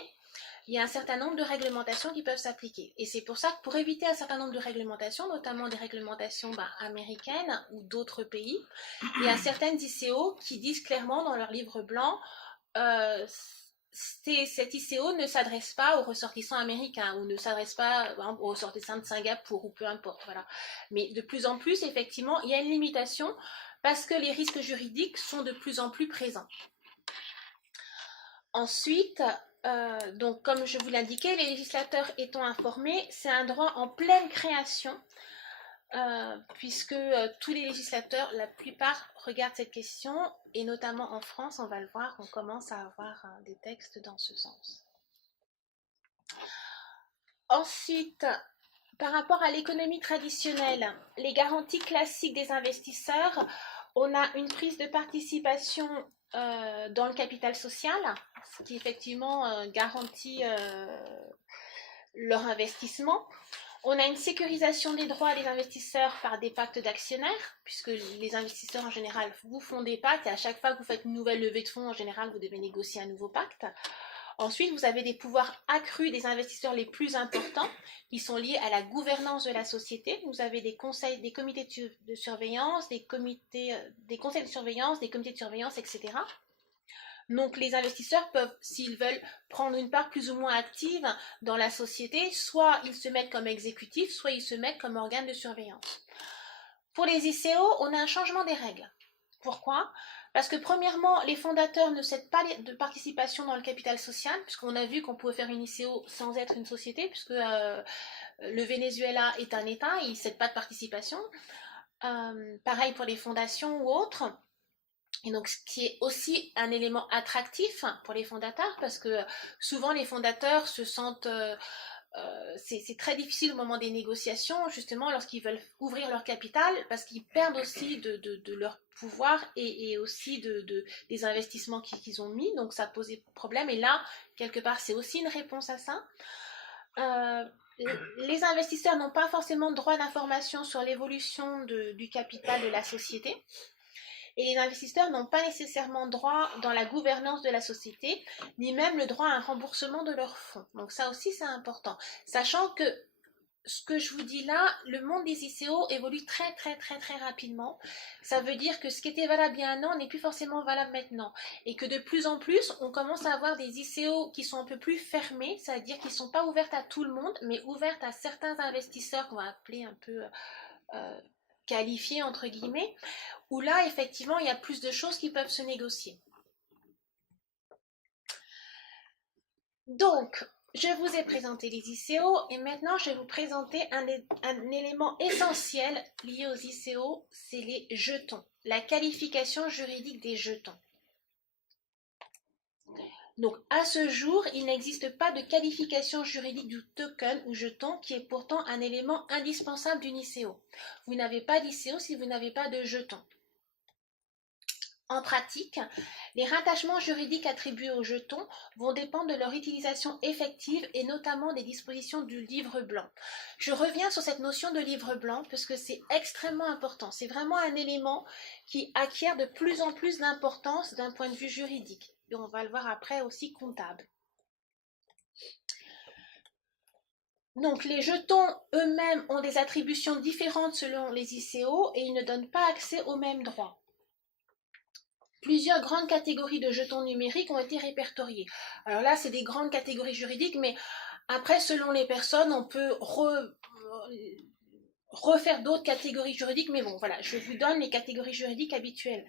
il y a un certain nombre de réglementations qui peuvent s'appliquer. Et c'est pour ça que pour éviter un certain nombre de réglementations, notamment des réglementations américaines ou d'autres pays, il y a certaines ICO qui disent clairement dans leur livre blanc cette ICO ne s'adresse pas aux ressortissants américains ou ne s'adresse pas aux ressortissants de Singapour ou peu importe. Voilà. Mais de plus en plus, effectivement, il y a une limitation parce que les risques juridiques sont de plus en plus présents. Ensuite, donc comme je vous l'indiquais, les législateurs étant informés, c'est un droit en pleine création, puisque tous les législateurs, la plupart, regardent cette question, et notamment en France, on va le voir, on commence à avoir des textes dans ce sens. Ensuite, par rapport à l'économie traditionnelle, les garanties classiques des investisseurs, on a une prise de participation dans le capital social, ce qui effectivement garantit leur investissement. On a une sécurisation des droits des investisseurs par des pactes d'actionnaires, puisque les investisseurs en général vous font des pactes et à chaque fois que vous faites une nouvelle levée de fonds, en général, vous devez négocier un nouveau pacte. Ensuite, vous avez des pouvoirs accrus des investisseurs les plus importants qui sont liés à la gouvernance de la société. Vous avez des conseils, des comités de surveillance, des conseils de surveillance, des comités de surveillance, etc. Donc les investisseurs peuvent, s'ils veulent, prendre une part plus ou moins active dans la société, soit ils se mettent comme exécutifs, soit ils se mettent comme organe de surveillance. Pour les ICO, on a un changement des règles. Pourquoi ? Parce que premièrement, les fondateurs ne cèdent pas de participation dans le capital social, puisqu'on a vu qu'on pouvait faire une ICO sans être une société, puisque le Venezuela est un État, il ne cède pas de participation. Pareil pour les fondations ou autres. Et donc, ce qui est aussi un élément attractif pour les fondateurs, parce que souvent les fondateurs se sentent... c'est très difficile au moment des négociations, justement, lorsqu'ils veulent ouvrir leur capital, parce qu'ils perdent aussi de leur pouvoir et aussi des investissements qu'ils ont mis, donc ça pose des problèmes. Et là, quelque part, c'est aussi une réponse à ça. Les investisseurs n'ont pas forcément droit d'information sur l'évolution du capital de la société. Et les investisseurs n'ont pas nécessairement droit dans la gouvernance de la société, ni même le droit à un remboursement de leurs fonds. Donc ça aussi, c'est important. Sachant que ce que je vous dis là, le monde des ICO évolue très rapidement. Ça veut dire que ce qui était valable il y a un an n'est plus forcément valable maintenant. Et que de plus en plus, on commence à avoir des ICO qui sont un peu plus fermées, c'est-à-dire qui ne sont pas ouvertes à tout le monde, mais ouvertes à certains investisseurs qu'on va appeler un peu qualifiés, entre guillemets, où là, effectivement, il y a plus de choses qui peuvent se négocier. Donc, je vous ai présenté les ICO et maintenant, je vais vous présenter un élément essentiel lié aux ICO, c'est les jetons, la qualification juridique des jetons. Donc, à ce jour, il n'existe pas de qualification juridique du token ou jeton qui est pourtant un élément indispensable d'une ICO. Vous n'avez pas d'ICO si vous n'avez pas de jeton. En pratique, les rattachements juridiques attribués aux jetons vont dépendre de leur utilisation effective et notamment des dispositions du livre blanc. Je reviens sur cette notion de livre blanc parce que c'est extrêmement important. C'est vraiment un élément qui acquiert de plus en plus d'importance d'un point de vue juridique. Et on va le voir après aussi comptable. Donc les jetons eux-mêmes ont des attributions différentes selon les ICO et ils ne donnent pas accès aux mêmes droits. Plusieurs grandes catégories de jetons numériques ont été répertoriées. Alors là, c'est des grandes catégories juridiques, mais après, selon les personnes, on peut refaire d'autres catégories juridiques. Mais bon, voilà, je vous donne les catégories juridiques habituelles.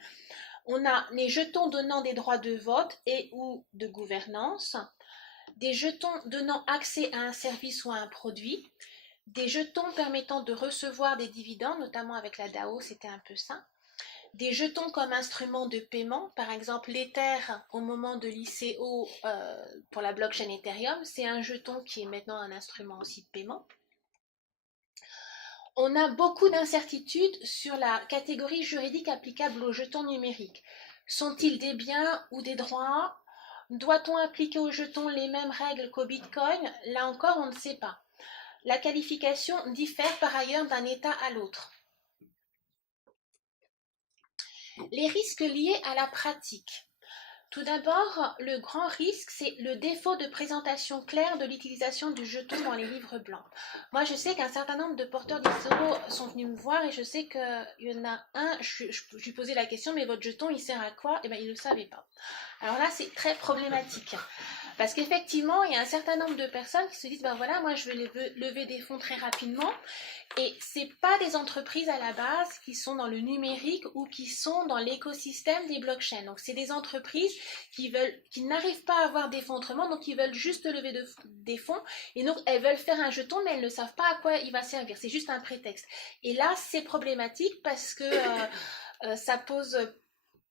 On a les jetons donnant des droits de vote et ou de gouvernance, des jetons donnant accès à un service ou à un produit, des jetons permettant de recevoir des dividendes, notamment avec la DAO, c'était un peu ça. Des jetons comme instrument de paiement, par exemple l'Ether au moment de l'ICO pour la blockchain Ethereum, c'est un jeton qui est maintenant un instrument aussi de paiement. On a beaucoup d'incertitudes sur la catégorie juridique applicable aux jetons numériques. Sont-ils des biens ou des droits ? Doit-on appliquer aux jetons les mêmes règles qu'au Bitcoin ? Là encore, on ne sait pas. La qualification diffère par ailleurs d'un État à l'autre. Les risques liés à la pratique. Tout d'abord, le grand risque, c'est le défaut de présentation claire de l'utilisation du jeton dans les livres blancs. Moi, je sais qu'un certain nombre de porteurs d'ICO sont venus me voir et je sais qu'il y en a un, je lui posais la question, mais votre jeton, il sert à quoi ? Eh bien, il ne le savait pas. Alors là, c'est très problématique. Parce qu'effectivement, il y a un certain nombre de personnes qui se disent, ben voilà, moi, je vais lever des fonds très rapidement. Et ce n'est pas des entreprises à la base qui sont dans le numérique ou qui sont dans l'écosystème des blockchains. Donc, c'est des entreprises qui n'arrivent pas à avoir des fonds autrement, donc ils veulent juste lever des fonds. Et donc, elles veulent faire un jeton, mais elles ne savent pas à quoi il va servir. C'est juste un prétexte. Et là, c'est problématique parce que ça pose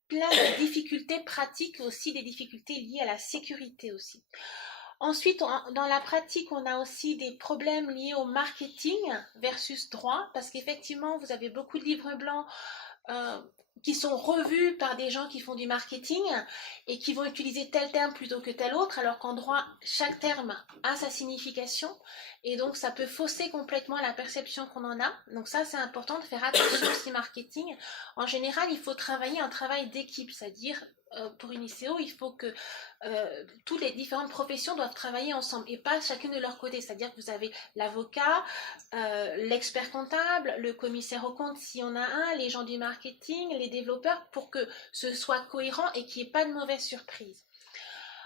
plein de difficultés pratiques, aussi des difficultés liées à la sécurité aussi. Ensuite, dans la pratique, on a aussi des problèmes liés au marketing versus droit, parce qu'effectivement, vous avez beaucoup de livres blancs qui sont revus par des gens qui font du marketing et qui vont utiliser tel terme plutôt que tel autre, alors qu'en droit, chaque terme a sa signification et donc ça peut fausser complètement la perception qu'on en a. Donc ça, c'est important de faire attention aussi marketing. En général, il faut travailler un travail d'équipe, c'est-à-dire pour une ICO, il faut que toutes les différentes professions doivent travailler ensemble et pas chacune de leur côté. C'est-à-dire que vous avez l'avocat, l'expert comptable, le commissaire aux comptes s'il y en a un, les gens du marketing, les développeurs, pour que ce soit cohérent et qu'il n'y ait pas de mauvaises surprises.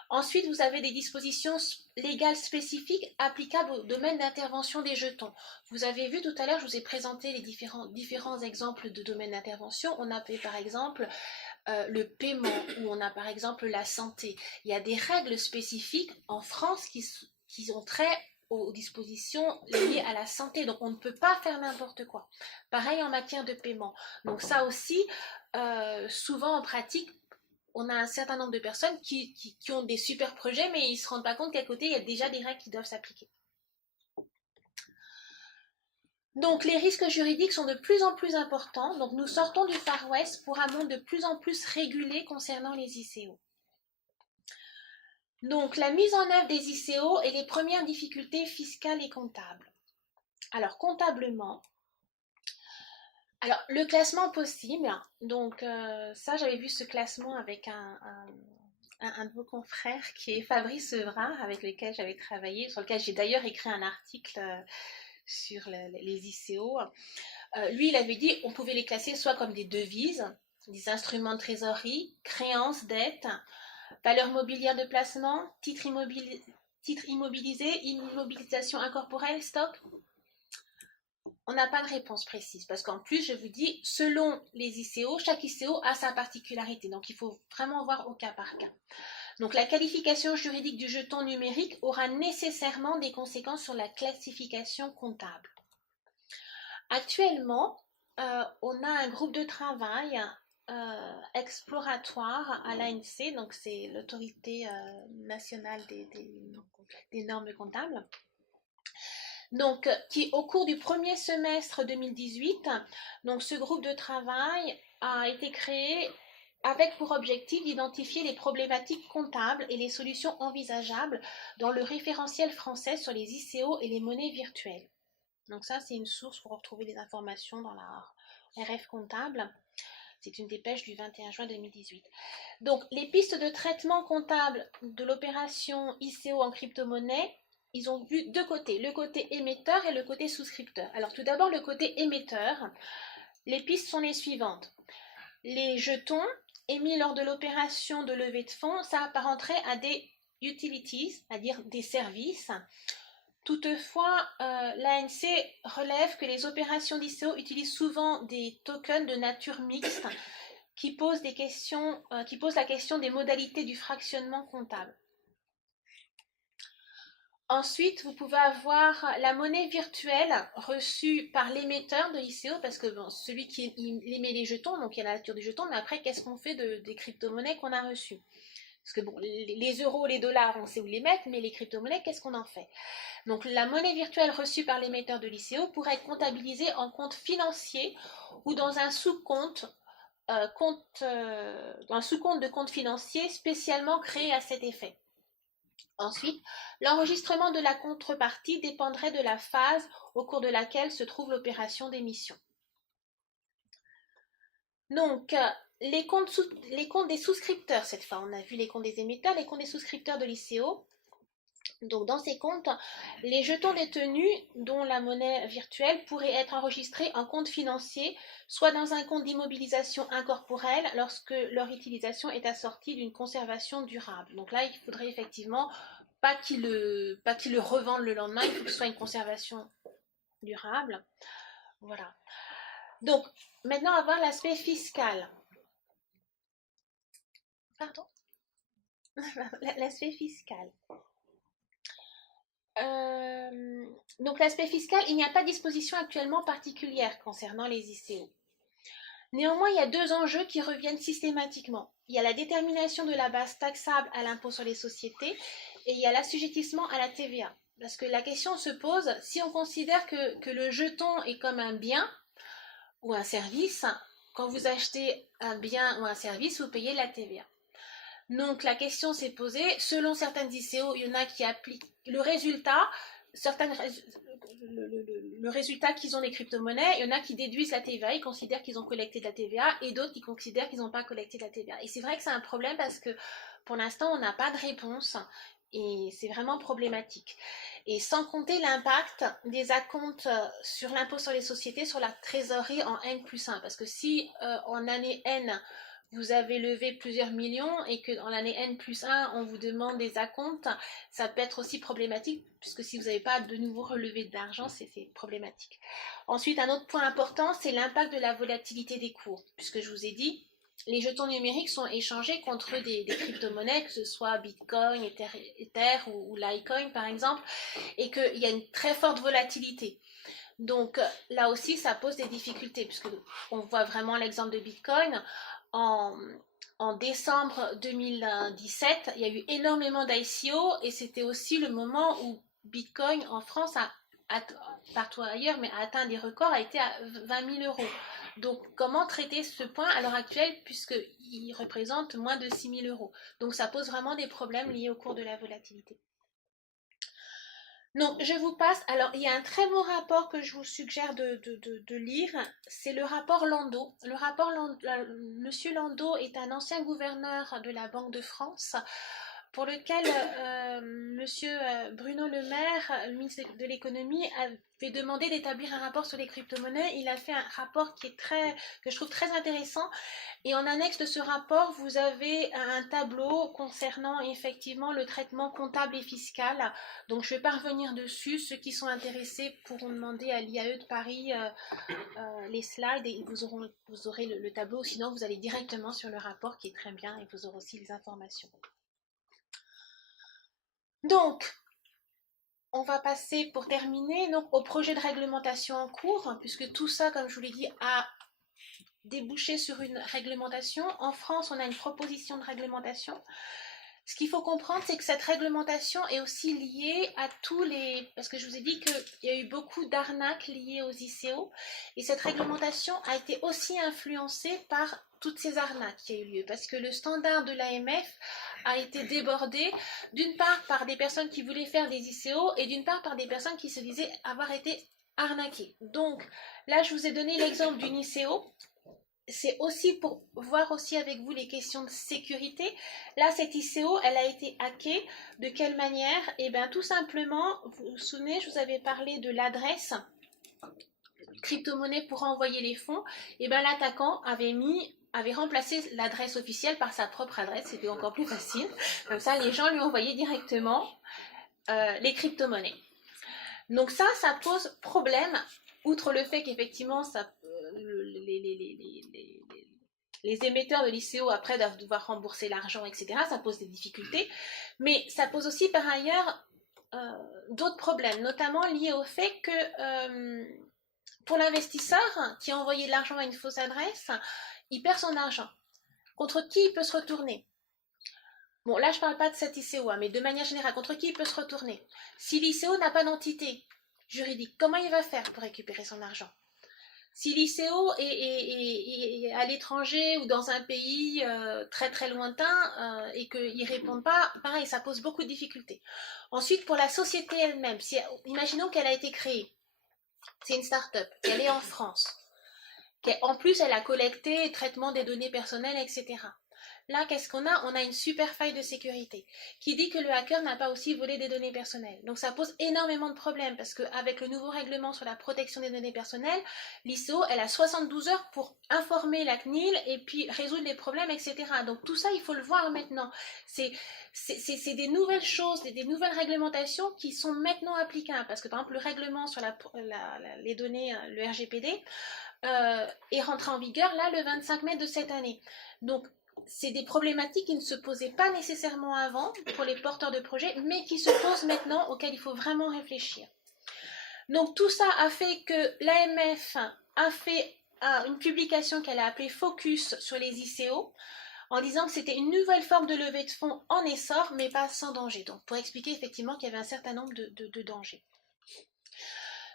Ensuite, vous avez des dispositions légales spécifiques applicables au domaine d'intervention des jetons. Vous avez vu tout à l'heure, je vous ai présenté les différents exemples de domaines d'intervention. On a fait par exemple le paiement, ou on a par exemple la santé. Il y a des règles spécifiques en France qui ont trait aux dispositions liées à la santé, donc on ne peut pas faire n'importe quoi. Pareil en matière de paiement. Donc ça aussi, souvent en pratique, on a un certain nombre de personnes qui ont des super projets, mais ils ne se rendent pas compte qu'à côté, il y a déjà des règles qui doivent s'appliquer. Donc les risques juridiques sont de plus en plus importants. Donc nous sortons du Far West pour un monde de plus en plus régulé concernant les ICO. Donc la mise en œuvre des ICO et les premières difficultés fiscales et comptables. Alors comptablement, alors le classement possible, donc ça j'avais vu ce classement avec un de vos confrères qui est Fabrice Sevrin, avec lequel j'avais travaillé, sur lequel j'ai d'ailleurs écrit un article sur les ICO. Lui, il avait dit on pouvait les classer soit comme des devises, des instruments de trésorerie, créances, dettes, valeurs mobilières de placement, titres immobilisés, immobilisation incorporelle, stock. On n'a pas de réponse précise parce qu'en plus, je vous dis, selon les ICO, chaque ICO a sa particularité. Donc, il faut vraiment voir au cas par cas. Donc, la qualification juridique du jeton numérique aura nécessairement des conséquences sur la classification comptable. Actuellement, on a un groupe de travail exploratoire à l'ANC, donc c'est l'autorité nationale des normes comptables. Donc, qui au cours du premier semestre 2018, donc ce groupe de travail a été créé avec pour objectif d'identifier les problématiques comptables et les solutions envisageables dans le référentiel français sur les ICO et les monnaies virtuelles. Donc ça, c'est une source pour retrouver les informations dans la RF comptable. C'est une dépêche du 21 juin 2018. Donc, les pistes de traitement comptable de l'opération ICO en crypto-monnaie, ils ont vu deux côtés, le côté émetteur et le côté souscripteur. Alors, tout d'abord, le côté émetteur. Les pistes sont les suivantes. Les jetons émis lors de l'opération de levée de fonds, ça apparenterait à des utilities, c'est-à-dire des services. Toutefois, l'ANC relève que les opérations d'ICO utilisent souvent des tokens de nature mixte qui posent la question des modalités du fractionnement comptable. Ensuite, vous pouvez avoir la monnaie virtuelle reçue par l'émetteur de l'ICO, parce que bon, celui qui émet les jetons, donc il y a la nature des jetons, mais après, qu'est-ce qu'on fait des crypto-monnaies qu'on a reçues? Parce que bon, les euros, les dollars, on sait où les mettre, mais les crypto-monnaies, qu'est-ce qu'on en fait? Donc la monnaie virtuelle reçue par l'émetteur de l'ICO pourrait être comptabilisée en compte financier ou dans un sous-compte de compte financier spécialement créé à cet effet. Ensuite, l'enregistrement de la contrepartie dépendrait de la phase au cours de laquelle se trouve l'opération d'émission. Donc, les comptes des souscripteurs, cette fois, on a vu les comptes des émetteurs, les comptes des souscripteurs de l'ICO. Donc, dans ces comptes, les jetons détenus, dont la monnaie virtuelle, pourraient être enregistrés en compte financier, soit dans un compte d'immobilisation incorporelle, lorsque leur utilisation est assortie d'une conservation durable. Donc là, il faudrait effectivement pas qu'ils le revendent le lendemain, il faut que ce soit une conservation durable. Voilà. Donc, maintenant, on va voir l'aspect fiscal. Pardon? L'aspect fiscal. Donc l'aspect fiscal, il n'y a pas de disposition actuellement particulière concernant les ICO. Néanmoins, il y a deux enjeux qui reviennent systématiquement. Il y a la détermination de la base taxable à l'impôt sur les sociétés et il y a l'assujettissement à la TVA. Parce que la question se pose, si on considère que le jeton est comme un bien ou un service, quand vous achetez un bien ou un service, vous payez la TVA. Donc la question s'est posée, selon certaines ICO, il y en a qui appliquent le résultat, le résultat qu'ils ont des crypto-monnaies, il y en a qui déduisent la TVA, ils considèrent qu'ils ont collecté de la TVA, et d'autres qui considèrent qu'ils n'ont pas collecté de la TVA. Et c'est vrai que c'est un problème parce que pour l'instant, on n'a pas de réponse, et c'est vraiment problématique. Et sans compter l'impact des acomptes sur l'impôt sur les sociétés, sur la trésorerie en N+1, parce que si en année N, vous avez levé plusieurs millions et que dans l'année N+1, on vous demande des acomptes, ça peut être aussi problématique, puisque si vous n'avez pas de nouveau relevé d'argent, c'est problématique. Ensuite, un autre point important, c'est l'impact de la volatilité des cours, puisque je vous ai dit, les jetons numériques sont échangés contre des crypto-monnaies, que ce soit Bitcoin, Ether ou Litecoin par exemple, et qu'il y a une très forte volatilité. Donc là aussi, ça pose des difficultés, puisque on voit vraiment l'exemple de Bitcoin. En décembre 2017, il y a eu énormément d'ICO et c'était aussi le moment où Bitcoin en France, partout ailleurs, mais a atteint des records, a été à 20 000 euros. Donc comment traiter ce point à l'heure actuelle puisqu'il représente moins de 6 000 euros. Donc ça pose vraiment des problèmes liés au cours de la volatilité. Donc, je vous passe. Alors, il y a un très bon rapport que je vous suggère de lire. C'est le rapport Landau. Le rapport Monsieur Landau est un ancien gouverneur de la Banque de France, pour lequel Monsieur Bruno Le Maire, le ministre de l'économie, avait demandé d'établir un rapport sur les crypto-monnaies. Il a fait un rapport que je trouve très intéressant. Et en annexe de ce rapport, vous avez un tableau concernant effectivement le traitement comptable et fiscal. Donc je ne vais pas revenir dessus. Ceux qui sont intéressés pourront demander à l'IAE de Paris les slides et vous aurez le tableau. Sinon, vous allez directement sur le rapport qui est très bien et vous aurez aussi les informations. Donc, on va passer pour terminer donc, au projet de réglementation en cours, puisque tout ça, comme je vous l'ai dit, a débouché sur une réglementation. En France, on a une proposition de réglementation. Ce qu'il faut comprendre, c'est que cette réglementation est aussi liée à tous les... Parce que je vous ai dit qu'il y a eu beaucoup d'arnaques liées aux ICO, et cette réglementation a été aussi influencée par toutes ces arnaques qui ont eu lieu, parce que le standard de l'AMF a été débordé, d'une part par des personnes qui voulaient faire des ICO, et d'une part par des personnes qui se disaient avoir été arnaquées. Donc là, je vous ai donné l'exemple d'une ICO. C'est aussi pour voir aussi avec vous les questions de sécurité. Là, cette ICO, elle a été hackée. De quelle manière? Eh bien, tout simplement, vous vous souvenez, je vous avais parlé de l'adresse crypto-monnaie pour envoyer les fonds. Eh bien, l'attaquant avait remplacé l'adresse officielle par sa propre adresse. C'était encore plus facile. Comme ça, les gens lui envoyaient directement les crypto-monnaies. Donc ça pose problème. Outre le fait qu'effectivement, les émetteurs de l'ICO après doivent devoir rembourser l'argent, etc., ça pose des difficultés, mais ça pose aussi par ailleurs d'autres problèmes, notamment liés au fait que pour l'investisseur qui a envoyé de l'argent à une fausse adresse, il perd son argent. Contre qui il peut se retourner? Bon, là je ne parle pas de cette ICO, mais de manière générale, contre qui il peut se retourner? Si l'ICO n'a pas d'entité juridique, comment il va faire pour récupérer son argent? Si l'ICO est à l'étranger ou dans un pays très très lointain et qu'ils ne répondent pas, pareil, ça pose beaucoup de difficultés. Ensuite, pour la société elle-même, imaginons qu'elle a été créée, c'est une start-up, elle est en France, en plus elle a collecté traitement des données personnelles, etc. Là, qu'est-ce qu'on a? On a une super faille de sécurité qui dit que le hacker n'a pas aussi volé des données personnelles. Donc ça pose énormément de problèmes parce qu'avec le nouveau règlement sur la protection des données personnelles, l'ISO, elle a 72 heures pour informer la CNIL et puis résoudre les problèmes, etc. Donc tout ça, il faut le voir maintenant. C'est des nouvelles choses, des nouvelles réglementations qui sont maintenant applicables. Parce que par exemple, le règlement sur les données, le RGPD, est rentré en vigueur là le 25 mai de cette année. Donc c'est des problématiques qui ne se posaient pas nécessairement avant pour les porteurs de projets, mais qui se posent maintenant, auxquelles il faut vraiment réfléchir. Donc tout ça a fait que l'AMF a fait une publication qu'elle a appelée Focus sur les ICO, en disant que c'était une nouvelle forme de levée de fonds en essor, mais pas sans danger. Donc, pour expliquer effectivement qu'il y avait un certain nombre de dangers.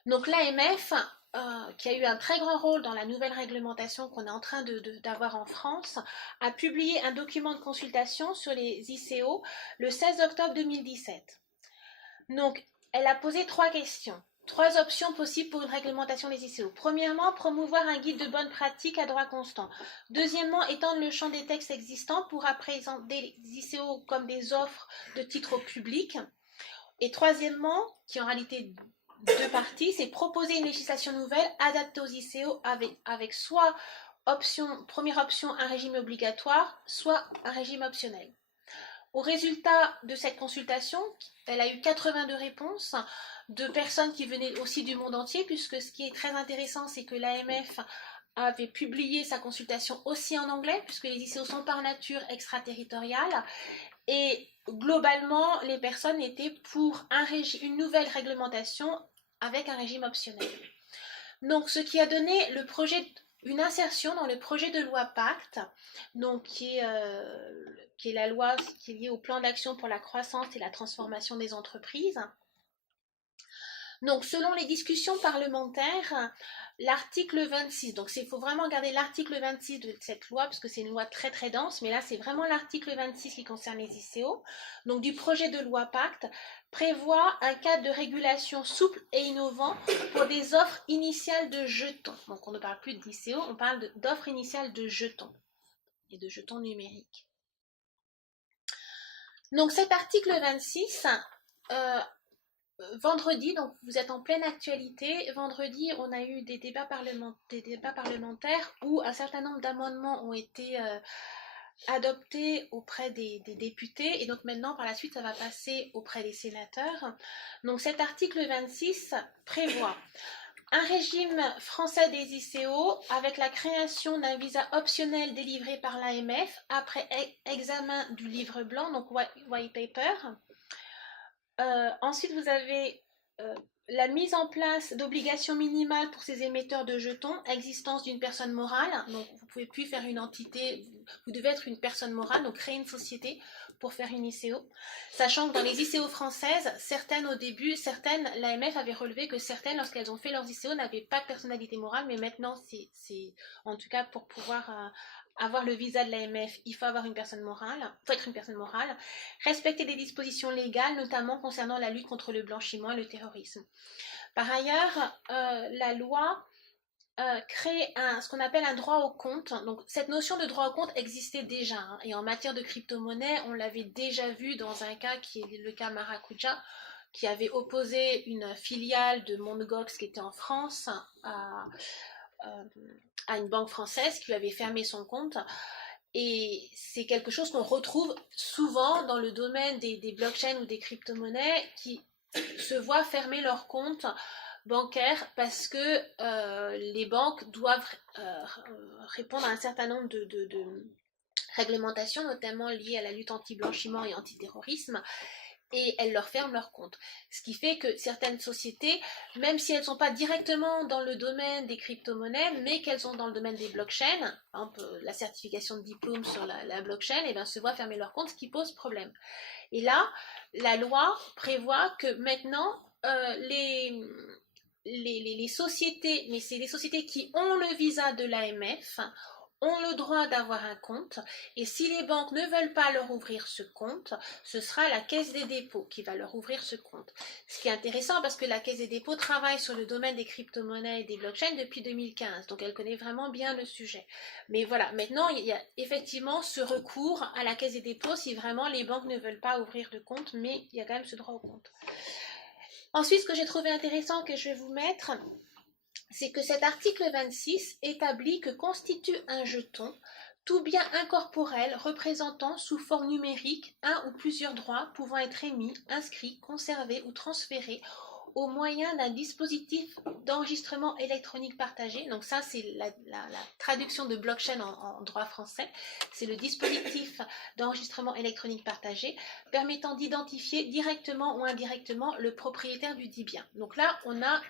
Donc, l'AMF, qui a eu un très grand rôle dans la nouvelle réglementation qu'on est en train d'avoir en France, a publié un document de consultation sur les ICO le 16 octobre 2017. Donc, elle a posé 3 questions. 3 options possibles pour une réglementation des ICO. Premièrement, promouvoir un guide de bonne pratique à droit constant. Deuxièmement, étendre le champ des textes existants pour appréhender les ICO comme des offres de titres au public. Et troisièmement, qui en réalité 2 parties, c'est proposer une législation nouvelle adaptée aux ICO avec soit première option, un régime obligatoire, soit un régime optionnel. Au résultat de cette consultation, elle a eu 82 réponses de personnes qui venaient aussi du monde entier, puisque ce qui est très intéressant, c'est que l'AMF avait publié sa consultation aussi en anglais, puisque les ICO sont par nature extraterritoriales, et globalement, les personnes étaient pour une nouvelle réglementation avec un régime optionnel. Donc, ce qui a donné une insertion dans le projet de loi Pacte, donc qui est la loi qui est liée au plan d'action pour la croissance et la transformation des entreprises. Donc, selon les discussions parlementaires, l'article 26, donc il faut vraiment garder l'article 26 de cette loi, parce que c'est une loi très très dense, mais là c'est vraiment l'article 26 qui concerne les ICO, donc du projet de loi Pacte, prévoit un cadre de régulation souple et innovant pour des offres initiales de jetons. Donc on ne parle plus d'ICO, on parle d'offres initiales de jetons et de jetons numériques. Donc cet article 26, vendredi, donc vous êtes en pleine actualité, vendredi on a eu des débats parlementaires où un certain nombre d'amendements ont été adoptés auprès des députés, et donc maintenant par la suite ça va passer auprès des sénateurs. Donc cet article 26 prévoit un régime français des ICO avec la création d'un visa optionnel délivré par l'AMF après examen du livre blanc, donc white paper. Ensuite, vous avez la mise en place d'obligations minimales pour ces émetteurs de jetons, existence d'une personne morale. Donc, vous ne pouvez plus faire une entité, vous devez être une personne morale, donc créer une société pour faire une ICO. Sachant que dans les ICO françaises, certaines au début, l'AMF avait relevé que certaines, lorsqu'elles ont fait leurs ICO, n'avaient pas de personnalité morale, mais maintenant, c'est en tout cas pour pouvoir avoir le visa de l'AMF, il faut avoir une personne morale, faut être une personne morale, respecter des dispositions légales, notamment concernant la lutte contre le blanchiment et le terrorisme. Par ailleurs, la loi crée ce qu'on appelle un droit au compte. Donc cette notion de droit au compte existait déjà, hein, et en matière de crypto-monnaie, on l'avait déjà vu dans un cas qui est le cas Maracuja, qui avait opposé une filiale de Mt. Gox qui était en France à une banque française qui lui avait fermé son compte. Et c'est quelque chose qu'on retrouve souvent dans le domaine des blockchains ou des crypto-monnaies qui se voient fermer leur compte bancaire parce que les banques doivent répondre à un certain nombre de réglementations, notamment liées à la lutte anti-blanchiment et anti-terrorisme, et elles leur ferment leur compte. Ce qui fait que certaines sociétés, même si elles ne sont pas directement dans le domaine des crypto-monnaies, mais qu'elles sont dans le domaine des blockchains, par exemple la certification de diplôme sur la blockchain, et bien, se voient fermer leur compte, ce qui pose problème. Et là, la loi prévoit que maintenant, les sociétés, mais c'est les sociétés qui ont le visa de l'AMF, ont le droit d'avoir un compte, et si les banques ne veulent pas leur ouvrir ce compte, ce sera la Caisse des dépôts qui va leur ouvrir ce compte. Ce qui est intéressant parce que la Caisse des dépôts travaille sur le domaine des crypto-monnaies et des blockchains depuis 2015, donc elle connaît vraiment bien le sujet. Mais voilà, maintenant il y a effectivement ce recours à la Caisse des dépôts si vraiment les banques ne veulent pas ouvrir de compte, mais il y a quand même ce droit au compte. Ensuite, ce que j'ai trouvé intéressant que je vais vous mettre, c'est que cet article 26 établit que constitue un jeton tout bien incorporel représentant sous forme numérique un ou plusieurs droits pouvant être émis, inscrits, conservés ou transférés au moyen d'un dispositif d'enregistrement électronique partagé. Donc ça, c'est la traduction de blockchain en droit français. C'est le dispositif d'enregistrement électronique partagé permettant d'identifier directement ou indirectement le propriétaire du dit bien. Donc là, on a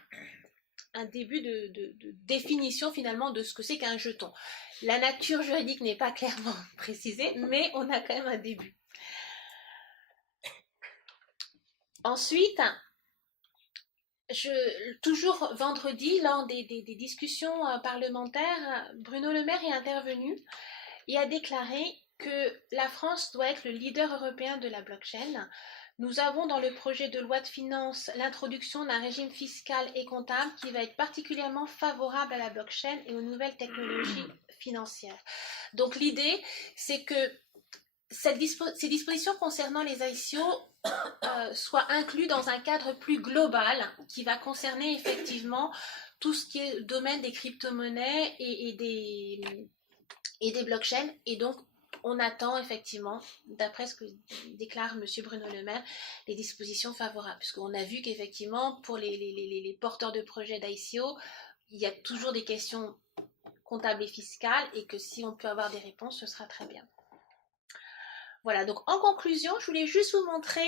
un début de définition finalement de ce que c'est qu'un jeton. La nature juridique n'est pas clairement précisée, mais on a quand même un début. Ensuite, toujours vendredi, lors des discussions parlementaires, Bruno Le Maire est intervenu et a déclaré que la France doit être le leader européen de la blockchain. Nous avons dans le projet de loi de finances l'introduction d'un régime fiscal et comptable qui va être particulièrement favorable à la blockchain et aux nouvelles technologies financières. Donc l'idée, c'est que ces dispositions concernant les ICO soient incluses dans un cadre plus global qui va concerner effectivement tout ce qui est domaine des crypto-monnaies et des blockchains. Et donc, on attend effectivement, d'après ce que déclare M. Bruno Le Maire, les dispositions favorables. Puisqu'on a vu qu'effectivement, pour les porteurs de projets d'ICO, il y a toujours des questions comptables et fiscales et que si on peut avoir des réponses, ce sera très bien. Voilà, donc en conclusion, je voulais juste vous montrer,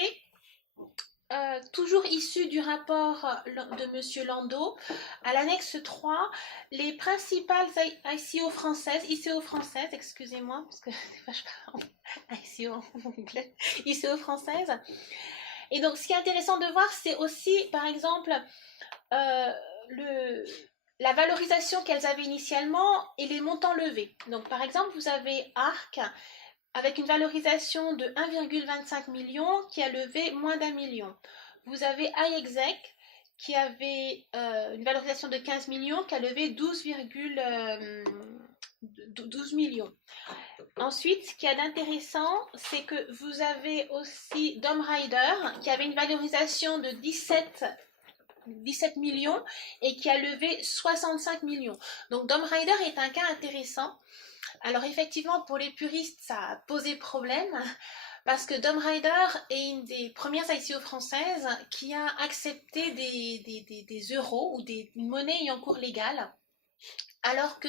toujours issu du rapport de M. Landau, à l'annexe 3, les principales ICO françaises, excusez-moi, parce que je parle en ICO en anglais, ICO françaises. Et donc, ce qui est intéressant de voir, c'est aussi, par exemple, la valorisation qu'elles avaient initialement et les montants levés. Donc, par exemple, vous avez ARC, avec une valorisation de 1,25 million qui a levé moins d'1 million. Vous avez iExec qui avait une valorisation de 15 millions qui a levé 12 millions. Ensuite, ce qu'il y a d'intéressant, c'est que vous avez aussi Dom Rider qui avait une valorisation de 17 millions et qui a levé 65 millions. Donc Dom Rider est un cas intéressant. Alors effectivement, pour les puristes, ça a posé problème parce que Dom Rider est une des premières ICO françaises qui a accepté des euros ou une monnaie ayant cours légal. Alors que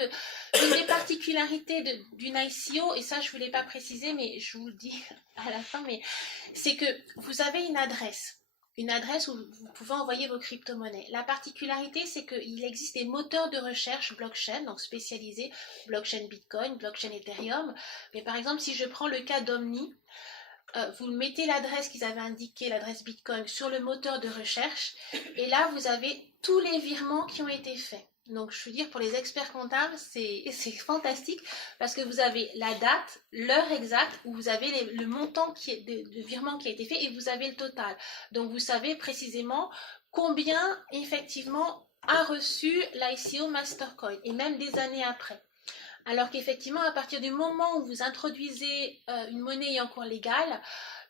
une des particularités d'une ICO, et ça je ne voulais pas préciser, mais je vous le dis à la fin, mais c'est que vous avez une adresse où vous pouvez envoyer vos crypto-monnaies. La particularité, c'est qu'il existe des moteurs de recherche blockchain, donc spécialisés, blockchain Bitcoin, blockchain Ethereum. Mais par exemple, si je prends le cas d'Omni, vous mettez l'adresse qu'ils avaient indiquée, l'adresse Bitcoin, sur le moteur de recherche, et là, vous avez tous les virements qui ont été faits. Donc, je veux dire, pour les experts comptables, c'est fantastique parce que vous avez la date, l'heure exacte où vous avez le montant de virement qui a été fait et vous avez le total. Donc, vous savez précisément combien, effectivement, a reçu l'ICO Mastercoin et même des années après. Alors qu'effectivement, à partir du moment où vous introduisez une monnaie ayant cours légal,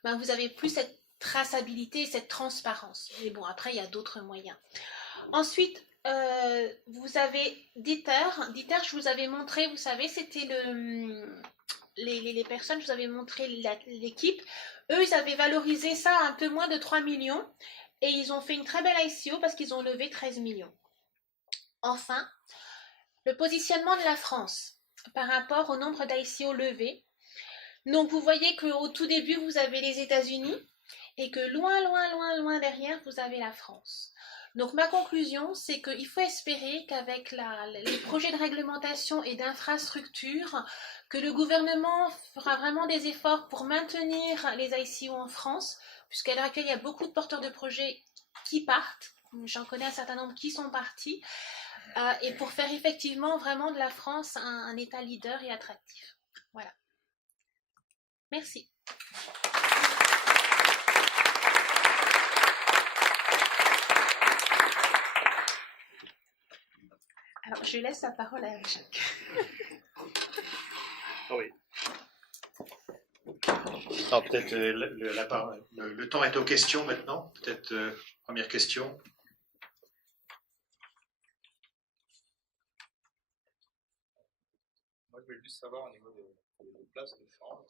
ben, vous avez plus cette traçabilité, cette transparence. Mais bon, après, il y a d'autres moyens. Ensuite, vous avez Dieter, je vous avais montré, vous savez, c'était les personnes, je vous avais montré l'équipe. Eux, ils avaient valorisé ça à un peu moins de 3 millions et ils ont fait une très belle ICO parce qu'ils ont levé 13 millions. Enfin, le positionnement de la France par rapport au nombre d'ICO levés. Donc, vous voyez qu'au tout début, vous avez les États-Unis et que loin derrière, vous avez la France. Donc ma conclusion, c'est qu'il faut espérer qu'avec les projets de réglementation et d'infrastructure, que le gouvernement fera vraiment des efforts pour maintenir les ICO en France, puisqu'à l'heure actuelle, il y a beaucoup de porteurs de projets qui partent. J'en connais un certain nombre qui sont partis. Et pour faire effectivement vraiment de la France un État leader et attractif. Voilà. Merci. Alors, je laisse la parole à Jacques. Oui. Alors, peut-être le temps est aux questions maintenant. Peut-être première question. Moi, je voulais juste savoir au niveau des places de change,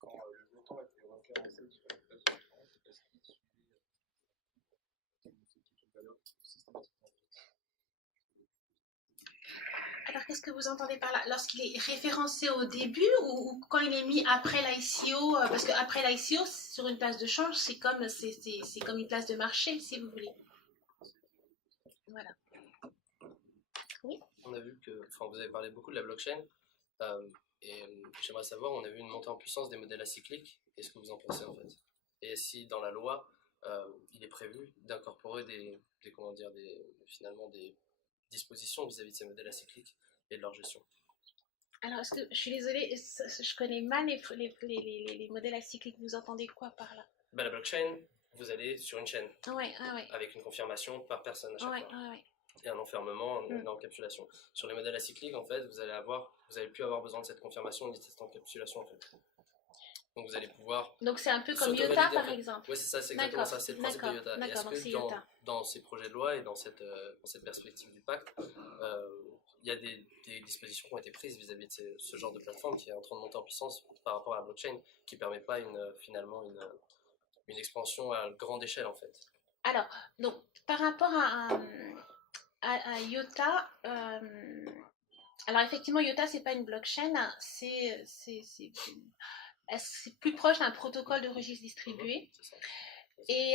quand le montant a été référencé sur la place de change, est-ce qu'il suit une valeur systématiquement fixe? Alors, qu'est-ce que vous entendez par là? Lorsqu'il est référencé au début ou quand il est mis après l'ICO? Parce qu'après l'ICO, sur une place de change, c'est comme une place de marché, si vous voulez. Voilà. on a vu que, enfin, vous avez parlé beaucoup de la blockchain, et j'aimerais savoir, on a vu une montée en puissance des modèles acycliques. Qu'est-ce que vous en pensez en fait? Et si dans la loi, il est prévu d'incorporer finalement des dispositions vis-à-vis de ces modèles acycliques et de leur gestion? Alors, je suis désolée, je connais mal les modèles acycliques. Vous entendez quoi par là? La blockchain, vous allez sur une chaîne Ouais. avec une confirmation par personne à chaque fois. Ouais. Et un enfermement, une encapsulation. Sur les modèles acycliques, en fait, vous allez plus avoir besoin de cette confirmation ni de cette encapsulation, en fait. Donc vous allez pouvoir... Donc c'est un peu comme IOTA, par exemple. Oui, c'est ça, c'est exactement ça, c'est le principe de IOTA. Et est-ce que dans ces projets de loi et dans cette perspective du pacte, il y a des dispositions qui ont été prises vis-à-vis de ce genre de plateforme qui est en train de monter en puissance par rapport à la blockchain, qui ne permet pas finalement une expansion à grande échelle, en fait? Alors, donc, par rapport à IOTA, alors effectivement, IOTA, c'est pas une blockchain, c'est plus proche d'un protocole de registre distribué. Et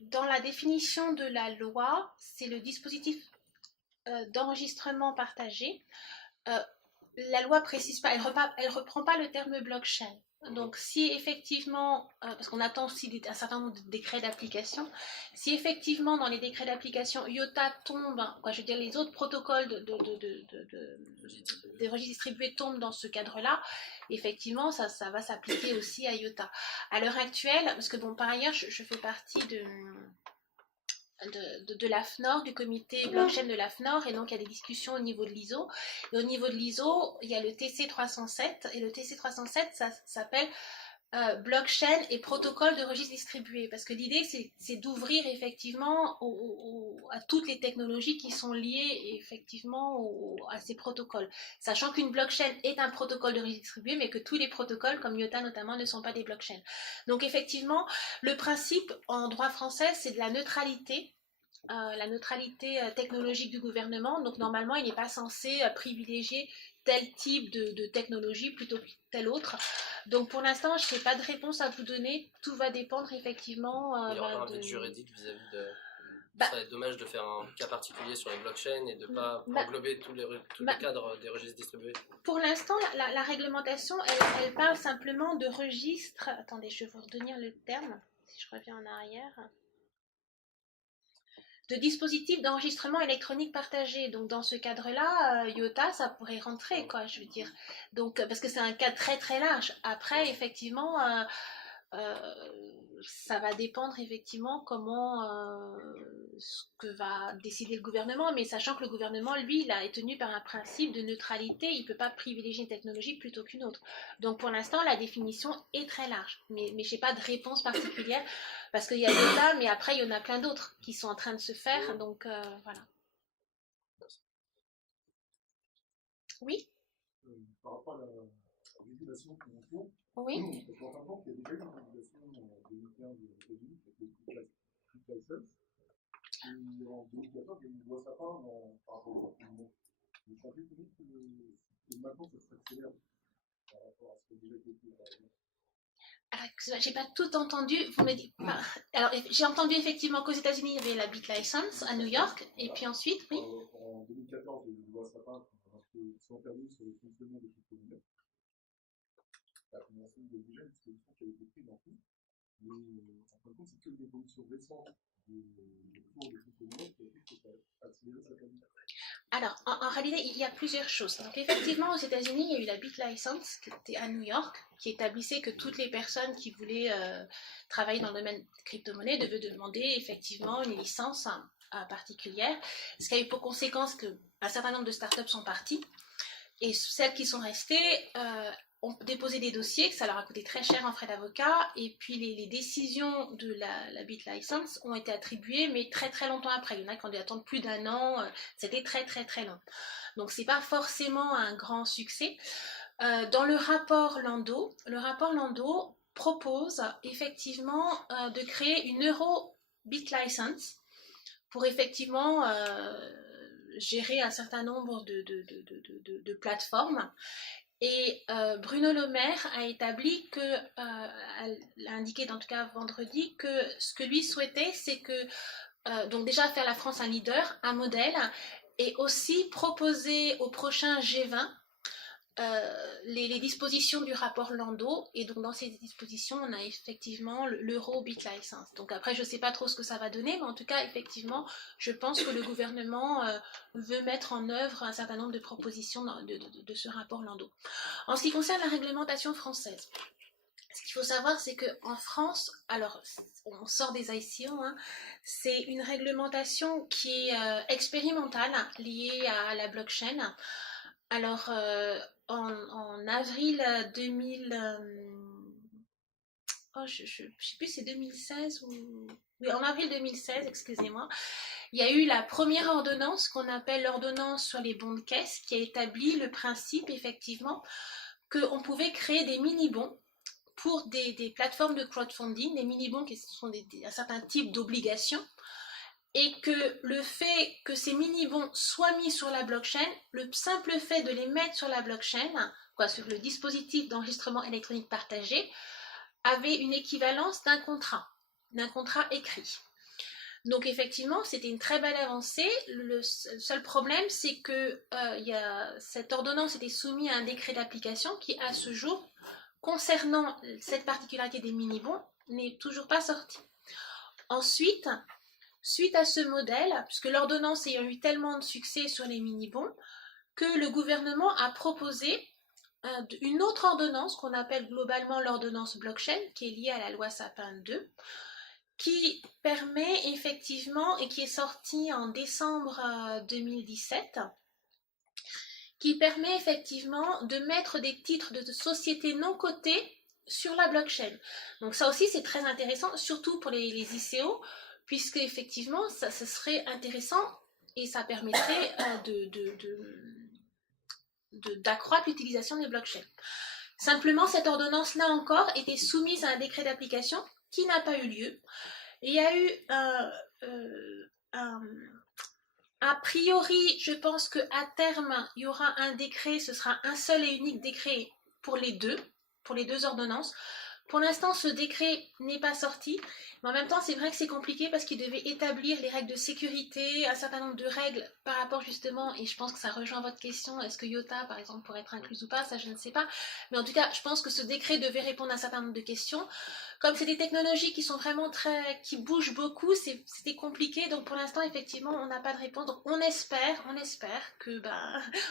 dans la définition de la loi, c'est le dispositif d'enregistrement partagé. La loi précise pas, elle reprend pas le terme blockchain. Donc si effectivement, parce qu'on attend aussi un certain nombre de décrets d'application, si effectivement dans les décrets d'application IOTA tombe, je veux dire les autres protocoles des registres distribués tombent dans ce cadre-là, effectivement ça va s'appliquer aussi à IOTA. À l'heure actuelle, parce que bon par ailleurs je fais partie de l'AFNOR, du comité blockchain de l'AFNOR, et donc il y a des discussions au niveau de l'ISO. Et au niveau de l'ISO, il y a le TC307, et le TC307, ça s'appelle blockchain et protocole de registre distribué, parce que l'idée c'est d'ouvrir effectivement à toutes les technologies qui sont liées effectivement à ces protocoles, sachant qu'une blockchain est un protocole de registre distribué, mais que tous les protocoles comme IOTA notamment ne sont pas des blockchains. Donc effectivement le principe en droit français c'est de la neutralité technologique du gouvernement. Donc normalement il n'est pas censé privilégier tel type de technologie plutôt que tel autre. Donc pour l'instant, je n'ai pas de réponse à vous donner. Tout va dépendre effectivement. Il y aura un vide juridique vis-à-vis de... Ce serait dommage de faire un cas particulier sur les blockchains et de ne pas englober tous les cadres des registres distribués. Pour l'instant, la réglementation, elle parle simplement de registres. Attendez, je vais vous redonner le terme, si je reviens en arrière. De dispositifs d'enregistrement électronique partagé. Donc dans ce cadre-là, IOTA, ça pourrait rentrer, quoi, je veux dire. Donc, parce que c'est un cadre très très large. Après, effectivement, ça va dépendre effectivement ce que va décider le gouvernement, mais sachant que le gouvernement, lui, il est tenu par un principe de neutralité, il ne peut pas privilégier une technologie plutôt qu'une autre. Donc pour l'instant, la définition est très large, mais je n'ai pas de réponse particulière, parce qu'il y a IOTA, mais après, il y en a plein d'autres qui sont en train de se faire, donc voilà. Oui? Par rapport à la régulation de convention, oui. parce qu'en fin de compte, il y a déjà une régulation en 2015 aux États-Unis, qui s'appelle Quick License, et en 2014, il y a une loi Sapin par rapport au confinement. Donc, ça fait que maintenant, ça s'accélère par rapport à ce qui a déjà été fait par exemple. Alors, j'ai pas tout entendu. Vous me dites. Alors, j'ai entendu effectivement qu'aux États-Unis, il y avait la BitLicense à New York, et puis ensuite, oui. En 2014, il y a eu une loi Sapin qui sont interdits sur le fonctionnement des crypto-monnaies. Ça a commencé déjà une disposition qui a été prise en tout. Mais en fin de compte, c'est que l'évolution récente du cours des crypto-monnaies qui a fait que ça a accéléré cette année. Alors, en réalité, il y a plusieurs choses. Donc, effectivement, aux États-Unis, il y a eu la BitLicense qui était à New York, qui établissait que toutes les personnes qui voulaient travailler dans le domaine de crypto-monnaie devaient demander effectivement une licence particulière, ce qui a eu pour conséquence qu'un certain nombre de startups sont parties, et celles qui sont restées ont déposé des dossiers, que ça leur a coûté très cher en frais d'avocat, et puis les décisions de la BitLicense ont été attribuées, mais très très longtemps après. Il y en a qui ont dû attendre plus d'un an, c'était très très très long. Donc c'est pas forcément un grand succès. Dans le rapport Landau propose effectivement de créer une Euro BitLicense pour effectivement gérer un certain nombre de plateformes. Et Bruno Le Maire a établi a indiqué en tout cas vendredi que ce que lui souhaitait, c'est que donc déjà faire la France un leader, un modèle, et aussi proposer au prochain G20 les dispositions du rapport Landau, et donc dans ces dispositions on a effectivement l'euro BitLicense. Donc après je ne sais pas trop ce que ça va donner, mais en tout cas effectivement je pense que le gouvernement veut mettre en œuvre un certain nombre de propositions de ce rapport Landau. En ce qui concerne la réglementation française, ce qu'il faut savoir, c'est qu'en France, alors on sort des ICO, hein, c'est une réglementation qui est expérimentale, liée à la blockchain. Alors, en avril 2000, je ne sais plus, c'est 2016 ou... Oui, en avril 2016, excusez-moi, il y a eu la première ordonnance qu'on appelle l'ordonnance sur les bons de caisse, qui a établi le principe, effectivement, qu'on pouvait créer des mini-bons pour des plateformes de crowdfunding, des mini-bons qui sont un certain type d'obligations, et que le fait que ces mini-bons soient mis sur la blockchain, le simple fait de les mettre sur la blockchain, sur le dispositif d'enregistrement électronique partagé, avait une équivalence d'un contrat écrit. Donc effectivement, c'était une très belle avancée. Le seul problème, c'est que cette ordonnance était soumise à un décret d'application qui, à ce jour, concernant cette particularité des mini-bons, n'est toujours pas sorti. Ensuite, suite à ce modèle, puisque l'ordonnance ayant eu tellement de succès sur les mini-bons, que le gouvernement a proposé une autre ordonnance qu'on appelle globalement l'ordonnance blockchain, qui est liée à la loi Sapin 2, qui permet effectivement, et qui est sortie en décembre 2017, qui permet effectivement de mettre des titres de sociétés non cotées sur la blockchain. Donc ça aussi c'est très intéressant, surtout pour les ICO, puisque effectivement ça serait intéressant et ça permettrait d'accroître l'utilisation des blockchains. Simplement, cette ordonnance-là encore était soumise à un décret d'application qui n'a pas eu lieu. Il y a eu a priori, je pense qu'à terme, il y aura un décret, ce sera un seul et unique décret pour les deux ordonnances. Pour l'instant, ce décret n'est pas sorti, mais en même temps, c'est vrai que c'est compliqué parce qu'il devait établir les règles de sécurité, un certain nombre de règles par rapport justement, et je pense que ça rejoint votre question, est-ce que IOTA, par exemple, pourrait être incluse ou pas, ça je ne sais pas, mais en tout cas, je pense que ce décret devait répondre à un certain nombre de questions. Comme c'est des technologies qui sont vraiment qui bougent beaucoup, c'était compliqué, donc pour l'instant, effectivement, on n'a pas de réponse, donc on espère que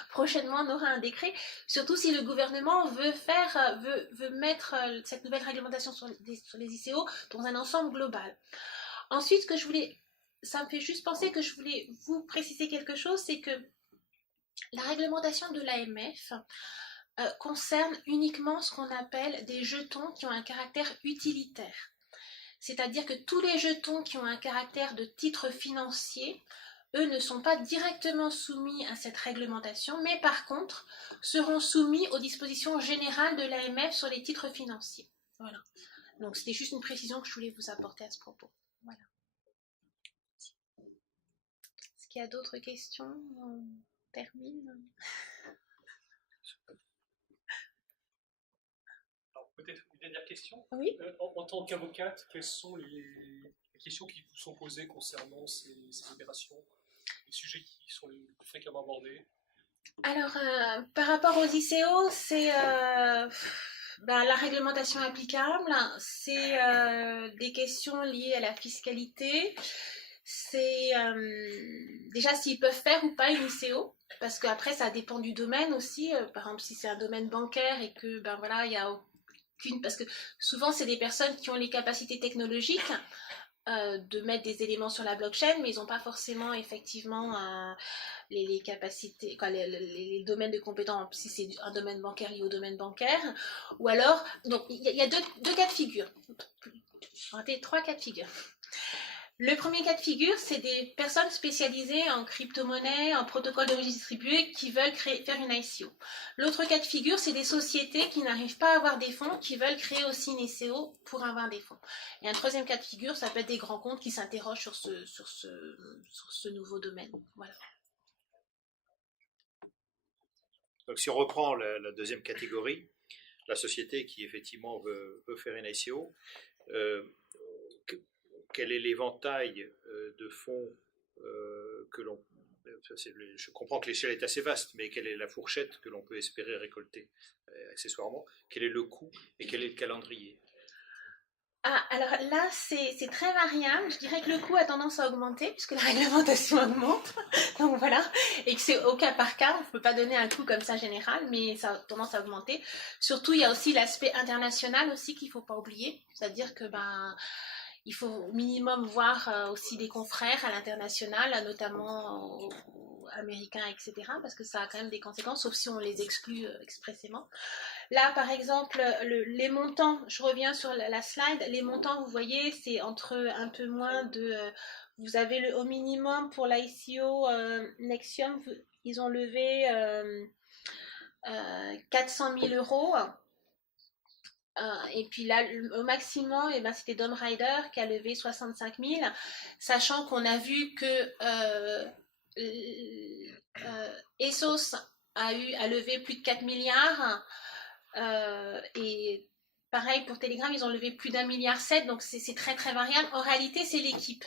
prochainement, on aura un décret, surtout si le gouvernement veut mettre cette nouvelle réglementation sur les ICO dans un ensemble global. Ensuite, ça me fait juste penser que je voulais vous préciser quelque chose, c'est que la réglementation de l'AMF concerne uniquement ce qu'on appelle des jetons qui ont un caractère utilitaire. C'est-à-dire que tous les jetons qui ont un caractère de titre financier, eux ne sont pas directement soumis à cette réglementation, mais par contre seront soumis aux dispositions générales de l'AMF sur les titres financiers. Voilà. Donc c'était juste une précision que je voulais vous apporter à ce propos. Voilà. Est-ce qu'il y a d'autres questions? On termine. Alors peut-être une dernière question. Oui. En tant qu'avocate, quelles sont les questions qui vous sont posées concernant ces libérations, les sujets qui sont les plus fréquemment abordés? Alors, par rapport aux ICO, c'est la réglementation applicable, c'est des questions liées à la fiscalité, c'est déjà s'ils peuvent faire ou pas une ICO, parce qu'après ça dépend du domaine aussi, par exemple si c'est un domaine bancaire et que il y a aucune, parce que souvent c'est des personnes qui ont les capacités technologiques de mettre des éléments sur la blockchain, mais ils n'ont pas forcément effectivement les capacités, les domaines de compétences, si c'est un domaine bancaire lié au domaine bancaire, ou alors, donc il y a deux cas de figure, trois cas de figure. Le premier cas de figure, c'est des personnes spécialisées en crypto-monnaie, en protocole de registre distribué qui veulent faire une ICO. L'autre cas de figure, c'est des sociétés qui n'arrivent pas à avoir des fonds, qui veulent créer aussi une ICO pour avoir des fonds. Et un troisième cas de figure, ça peut être des grands comptes qui s'interrogent sur ce nouveau domaine. Voilà. Donc si on reprend la deuxième catégorie, la société qui effectivement veut faire une ICO, quel est l'éventail de fonds je comprends que l'échelle est assez vaste, mais quelle est la fourchette que l'on peut espérer récolter accessoirement? Quel est le coût et quel est le calendrier? Ah, alors là, c'est très variable. Je dirais que le coût a tendance à augmenter puisque la réglementation augmente. Donc voilà. Et que c'est au cas par cas. On ne peut pas donner un coût comme ça général, mais ça a tendance à augmenter. Surtout, il y a aussi l'aspect international aussi qu'il ne faut pas oublier. C'est-à-dire que il faut au minimum voir aussi des confrères à l'international, notamment américains, etc. Parce que ça a quand même des conséquences, sauf si on les exclut expressément. Là, par exemple, les montants, je reviens sur la slide, les montants, vous voyez, c'est entre un peu moins de... vous avez au minimum pour l'ICO Nexium, ils ont levé 400 000 euros. Et puis là, au maximum, c'était Dom Rider qui a levé 65 000, sachant qu'on a vu que Essos a levé plus de 4 milliards. Et pareil pour Telegram, ils ont levé plus d'1,7 milliard, donc c'est très très variable. En réalité, c'est l'équipe.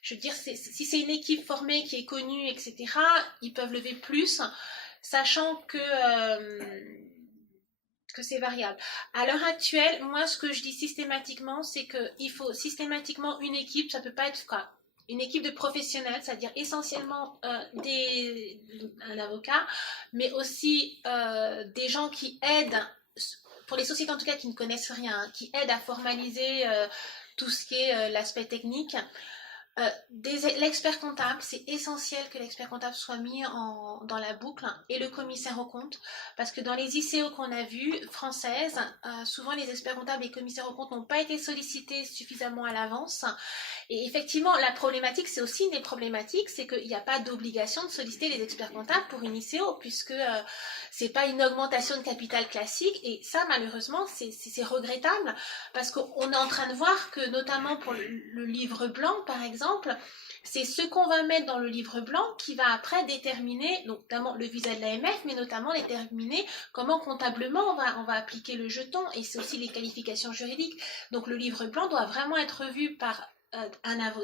Je veux dire, si c'est une équipe formée qui est connue, etc., ils peuvent lever plus, sachant que c'est variable. À l'heure actuelle, moi, ce que je dis systématiquement, c'est qu'il faut systématiquement une équipe, ça peut pas être quoi, une équipe de professionnels, c'est-à-dire essentiellement un avocat, mais aussi des gens qui aident, pour les sociétés en tout cas qui ne connaissent rien, qui aident à formaliser tout ce qui est l'aspect technique. L'expert comptable, c'est essentiel que l'expert comptable soit mis dans la boucle, et le commissaire aux comptes, parce que dans les ICO qu'on a vues françaises, souvent les experts comptables et les commissaires aux comptes n'ont pas été sollicités suffisamment à l'avance. Et effectivement, la problématique, c'est aussi une des problématiques, c'est qu'il n'y a pas d'obligation de solliciter les experts comptables pour une ICO, puisque c'est pas une augmentation de capital classique, et ça, malheureusement, c'est regrettable, parce qu'on est en train de voir que, notamment pour le livre blanc, par exemple, c'est ce qu'on va mettre dans le livre blanc qui va après déterminer, notamment le visa de l'AMF, mais notamment déterminer comment comptablement on va appliquer le jeton, et c'est aussi les qualifications juridiques. Donc le livre blanc doit vraiment être vu par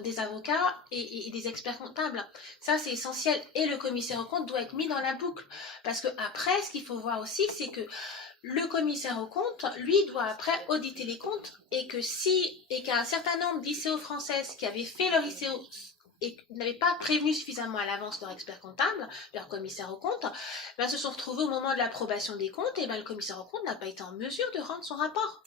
des avocats et des experts comptables. Ça, c'est essentiel, et le commissaire aux comptes doit être mis dans la boucle, parce que après, ce qu'il faut voir aussi, c'est que le commissaire aux comptes, lui, doit après auditer les comptes, et qu'un certain nombre d'ICO françaises qui avaient fait leur ICO et n'avaient pas prévenu suffisamment à l'avance leur expert comptable, leur commissaire aux comptes, se sont retrouvés au moment de l'approbation des comptes, et le commissaire aux comptes n'a pas été en mesure de rendre son rapport.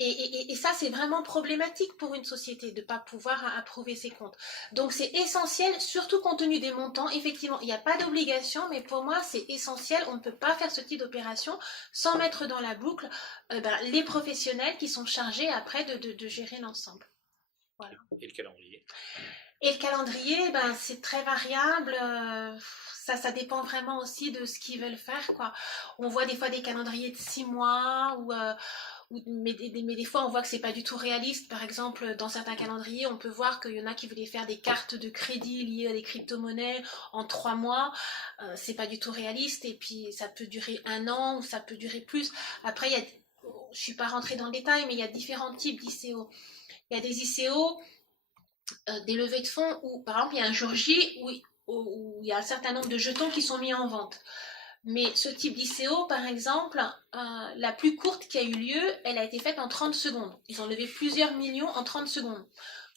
Et ça, c'est vraiment problématique pour une société de ne pas pouvoir approuver ses comptes. Donc c'est essentiel, surtout compte tenu des montants. Effectivement, il n'y a pas d'obligation, mais pour moi, c'est essentiel. On ne peut pas faire ce type d'opération sans mettre dans la boucle les professionnels qui sont chargés après de gérer l'ensemble. Voilà. Et le calendrier? Et le calendrier, c'est très variable. Ça dépend vraiment aussi de ce qu'ils veulent faire, quoi. On voit des fois des calendriers de 6 mois, mais des fois on voit que c'est pas du tout réaliste. Par exemple, dans certains calendriers, on peut voir qu'il y en a qui voulaient faire des cartes de crédit liées à des crypto-monnaies en 3 mois. C'est pas du tout réaliste, et puis ça peut durer 1 an ou ça peut durer plus. Après, je suis pas rentrée dans le détail, mais il y a différents types d'ICO. Il y a des ICO, des levées de fonds où, par exemple, il y a un jour J où il y a un certain nombre de jetons qui sont mis en vente. Mais ce type d'ICO, par exemple, la plus courte qui a eu lieu, elle a été faite en 30 secondes. Ils ont levé plusieurs millions en 30 secondes.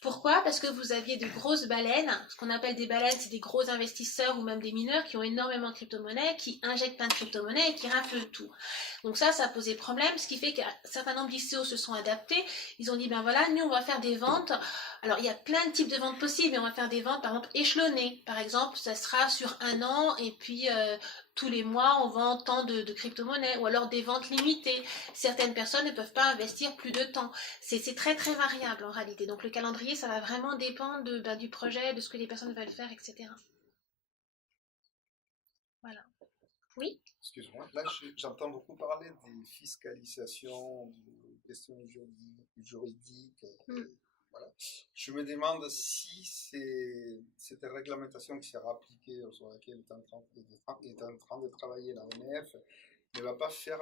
Pourquoi? Parce que vous aviez de grosses baleines, ce qu'on appelle des baleines, c'est des gros investisseurs ou même des mineurs qui ont énormément de crypto-monnaies, qui injectent plein de crypto-monnaies et qui raflent tout. Donc ça posait problème, ce qui fait qu'un certain nombre d'ICO se sont adaptés. Ils ont dit, voilà, nous on va faire des ventes. Alors il y a plein de types de ventes possibles, mais on va faire des ventes par exemple échelonnées. Par exemple, ça sera sur 1 an, et puis tous les mois on vend tant de crypto-monnaies, ou alors des ventes limitées. Certaines personnes ne peuvent pas investir plus de temps. C'est très très variable en réalité. Donc le calendrier, ça va vraiment dépendre du projet, de ce que les personnes veulent faire, etc. Voilà. Oui? Excuse-moi, là j'entends beaucoup parler des fiscalisations, des questions juridiques. Voilà. Je me demande si cette réglementation qui sera appliquée, sur laquelle est en train de travailler l'AMF, ne va pas faire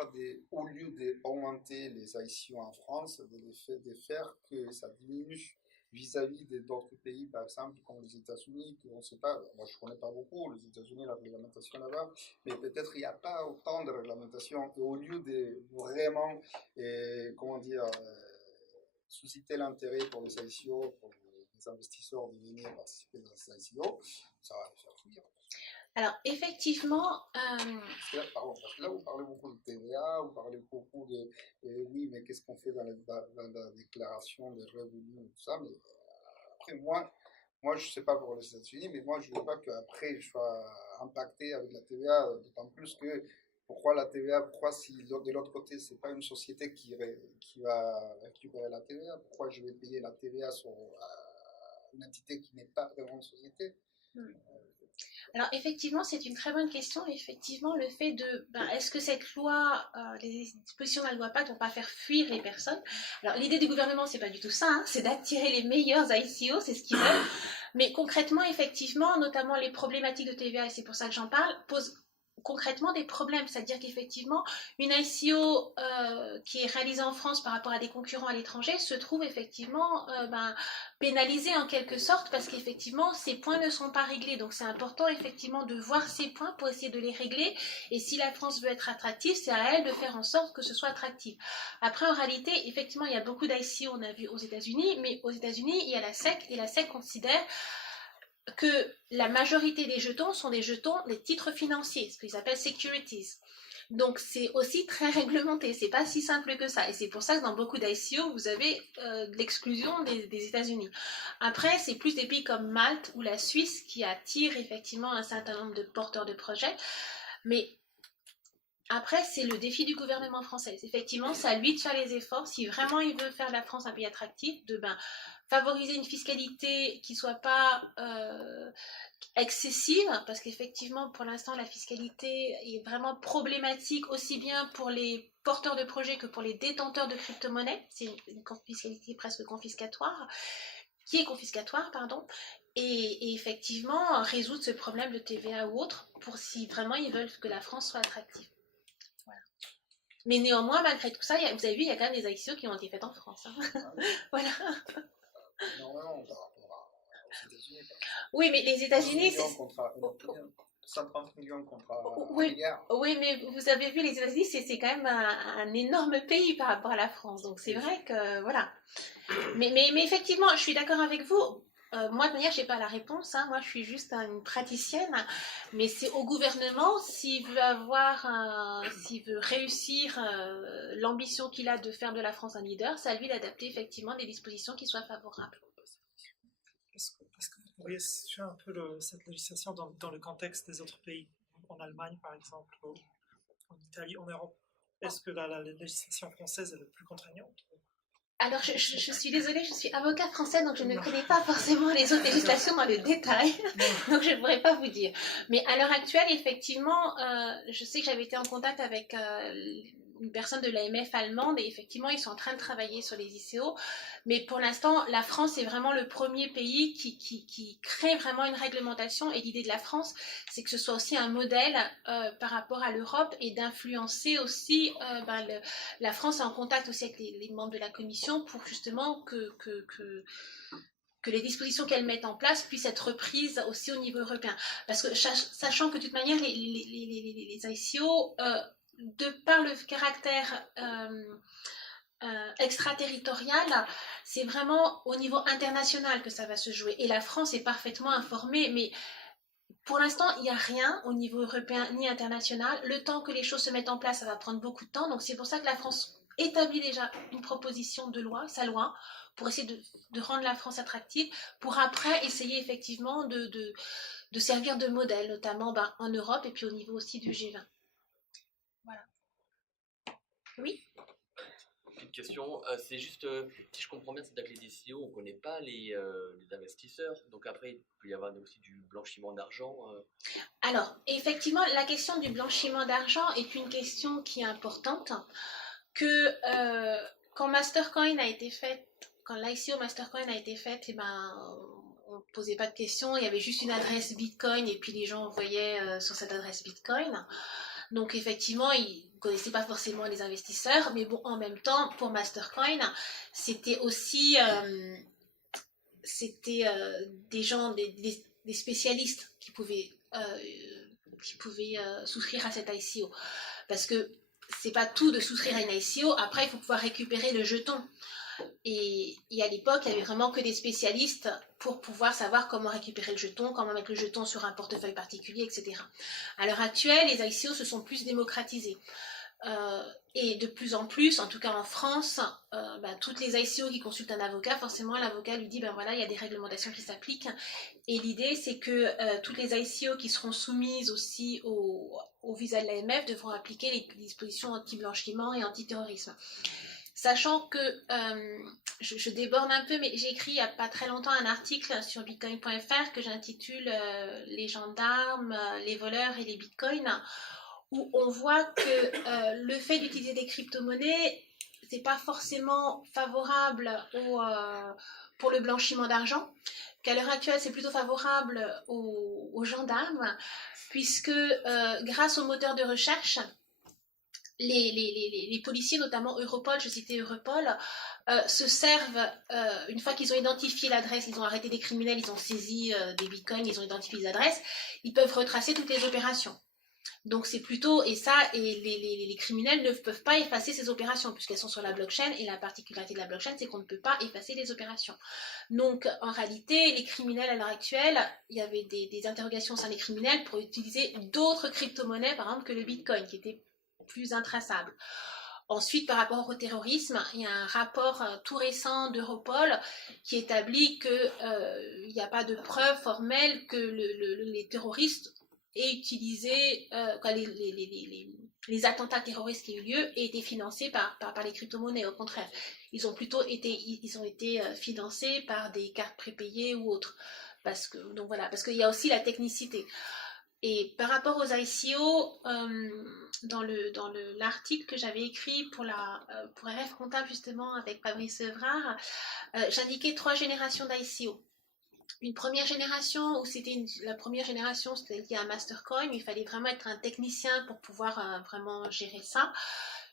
au lieu d'augmenter les ICO en France, de faire que ça diminue vis-à-vis d'autres pays, par exemple, comme les États-Unis, qu'on ne sait pas, moi je ne connais pas beaucoup, les États-Unis, la réglementation là-bas, mais peut-être il n'y a pas autant de réglementation, et au lieu de vraiment, comment dire, susciter l'intérêt pour les ICO, pour les investisseurs de venir participer dans ces ICO, ça va faire fuir. Alors, effectivement... Parce que là, vous parlez beaucoup de TVA, vous parlez beaucoup de... oui, mais qu'est-ce qu'on fait dans la déclaration des revenus et tout ça, mais après, moi je ne sais pas pour les États-Unis, mais moi, je ne veux pas qu'après, je sois impacté avec la TVA, d'autant plus que pourquoi la TVA, pourquoi si de l'autre côté, ce n'est pas une société qui va récupérer la TVA, pourquoi je vais payer la TVA sur une entité qui n'est pas vraiment une société? Alors effectivement, c'est une très bonne question. Effectivement, le fait de, est-ce que cette loi, les dispositions de la loi Pacte ne vont pas faire fuir les personnes? Alors l'idée du gouvernement, c'est pas du tout ça, hein, c'est d'attirer les meilleurs ICO, c'est ce qu'ils veulent. Mais concrètement, effectivement, notamment les problématiques de TVA, et c'est pour ça que j'en parle, posent concrètement des problèmes, c'est-à-dire qu'effectivement une ICO qui est réalisée en France par rapport à des concurrents à l'étranger se trouve effectivement pénalisée en quelque sorte parce qu'effectivement ces points ne sont pas réglés, donc c'est important effectivement de voir ces points pour essayer de les régler, et si la France veut être attractive, c'est à elle de faire en sorte que ce soit attractif. Après en réalité, effectivement il y a beaucoup d'ICO, on a vu aux États-Unis, mais aux États-Unis il y a la SEC, et la SEC considère que la majorité des jetons sont des jetons, des titres financiers, ce qu'ils appellent securities. Donc c'est aussi très réglementé, c'est pas si simple que ça, et c'est pour ça que dans beaucoup d'ICO vous avez l'exclusion des États-Unis. Après c'est plus des pays comme Malte ou la Suisse qui attirent effectivement un certain nombre de porteurs de projets, mais après, c'est le défi du gouvernement français. Effectivement, c'est à lui de faire les efforts. Si vraiment il veut faire de la France un pays attractif, de favoriser une fiscalité qui ne soit pas excessive, parce qu'effectivement, pour l'instant, la fiscalité est vraiment problématique aussi bien pour les porteurs de projets que pour les détenteurs de crypto-monnaies. C'est une fiscalité presque confiscatoire, et effectivement, résoudre ce problème de TVA ou autre, pour si vraiment ils veulent que la France soit attractive. Mais néanmoins, malgré tout ça, vous avez vu, il y a quand même des ICO qui ont été faites en France. Hein. Voilà. Non, par rapport aux États-Unis. Oui, mais les États-Unis... 130 millions contre un oui, milliard. Oui, mais vous avez vu, les États-Unis, c'est quand même un énorme pays par rapport à la France. Donc c'est vrai que, voilà. Mais effectivement, je suis d'accord avec vous. Moi, de manière, je n'ai pas la réponse. Hein. Moi, je suis juste une praticienne. Mais c'est au gouvernement, s'il veut réussir l'ambition qu'il a de faire de la France un leader, c'est à lui d'adapter effectivement des dispositions qui soient favorables. Est-ce que vous pourriez suivre un peu cette législation dans le contexte des autres pays, en Allemagne par exemple, en Italie, en Europe? Est-ce que la législation française est plus contraignante? Alors, je suis désolée, je suis avocat français, donc je ne connais pas forcément les autres législations dans le détail, donc je ne pourrais pas vous dire. Mais à l'heure actuelle, effectivement, je sais que j'avais été en contact avec une personne de l'AMF allemande, et effectivement, ils sont en train de travailler sur les ICO, mais pour l'instant, la France est vraiment le premier pays qui crée vraiment une réglementation, et l'idée de la France, c'est que ce soit aussi un modèle par rapport à l'Europe, et d'influencer aussi, la France est en contact aussi avec les membres de la Commission pour justement que les dispositions qu'elles mettent en place puissent être reprises aussi au niveau européen. Parce que sachant que de toute manière, les ICO, de par le caractère extraterritorial, c'est vraiment au niveau international que ça va se jouer. Et la France est parfaitement informée, mais pour l'instant, il n'y a rien au niveau européen ni international. Le temps que les choses se mettent en place, ça va prendre beaucoup de temps. Donc c'est pour ça que la France établit déjà une proposition de loi, sa loi, pour essayer de rendre la France attractive, pour après essayer effectivement de servir de modèle, notamment en Europe et puis au niveau aussi du G20. Voilà. Oui ? Petite question, c'est juste, si je comprends bien, c'est-à-dire que les ICO, on ne connaît pas les investisseurs, donc après il peut y avoir aussi du blanchiment d'argent. Alors, effectivement, la question du blanchiment d'argent est une question qui est importante, que quand Mastercoin a été faite, quand l'ICO Mastercoin a été faite, on ne posait pas de questions, il y avait juste une adresse Bitcoin et puis les gens envoyaient sur cette adresse Bitcoin. Donc effectivement, ils ne connaissaient pas forcément les investisseurs, mais bon, en même temps, pour Mastercoin, c'était aussi c'était des gens, des spécialistes qui pouvaient souscrire à cette ICO. Parce que c'est pas tout de souscrire à une ICO, après il faut pouvoir récupérer le jeton. Et à l'époque, il n'y avait vraiment que des spécialistes pour pouvoir savoir comment récupérer le jeton, comment mettre le jeton sur un portefeuille particulier, etc. À l'heure actuelle, les ICO se sont plus démocratisés. Et de plus en plus, en tout cas en France, toutes les ICO qui consultent un avocat, forcément l'avocat lui dit, ben voilà, il y a des réglementations qui s'appliquent. Et l'idée, c'est que toutes les ICO qui seront soumises aussi au visa de l'AMF devront appliquer les dispositions anti-blanchiment et anti-terrorisme. Sachant que, je déborde un peu, mais j'ai écrit il n'y a pas très longtemps un article sur bitcoin.fr que j'intitule « Les gendarmes, les voleurs et les bitcoins », où on voit que le fait d'utiliser des crypto-monnaies, c'est pas forcément favorable pour le blanchiment d'argent, qu'à l'heure actuelle, c'est plutôt favorable aux gendarmes, puisque grâce aux moteurs de recherche, les policiers, notamment Europol, je citais Europol, se servent, une fois qu'ils ont identifié l'adresse, ils ont arrêté des criminels, ils ont saisi des bitcoins, ils ont identifié les adresses, ils peuvent retracer toutes les opérations. Donc c'est plutôt, et les criminels ne peuvent pas effacer ces opérations puisqu'elles sont sur la blockchain, et la particularité de la blockchain, c'est qu'on ne peut pas effacer les opérations. Donc en réalité, les criminels à l'heure actuelle, il y avait des interrogations au sein des criminels pour utiliser d'autres crypto-monnaies, par exemple, que le bitcoin, qui était plus intraçable. Ensuite, par rapport au terrorisme, il y a un rapport tout récent d'Europol qui établit qu'il n'y a pas de preuve formelle que les terroristes aient utilisé, les attentats terroristes qui ont eu lieu aient été financés par les crypto-monnaies. Au contraire, ils ont été financés par des cartes prépayées ou autres. Parce qu'il y a aussi la technicité. Et par rapport aux ICO, dans l'article que j'avais écrit pour RF Comptable justement avec Fabrice Evrard, j'indiquais 3 générations d'ICO. Une première génération où la première génération c'était lié à Mastercoin, il fallait vraiment être un technicien pour pouvoir vraiment gérer ça.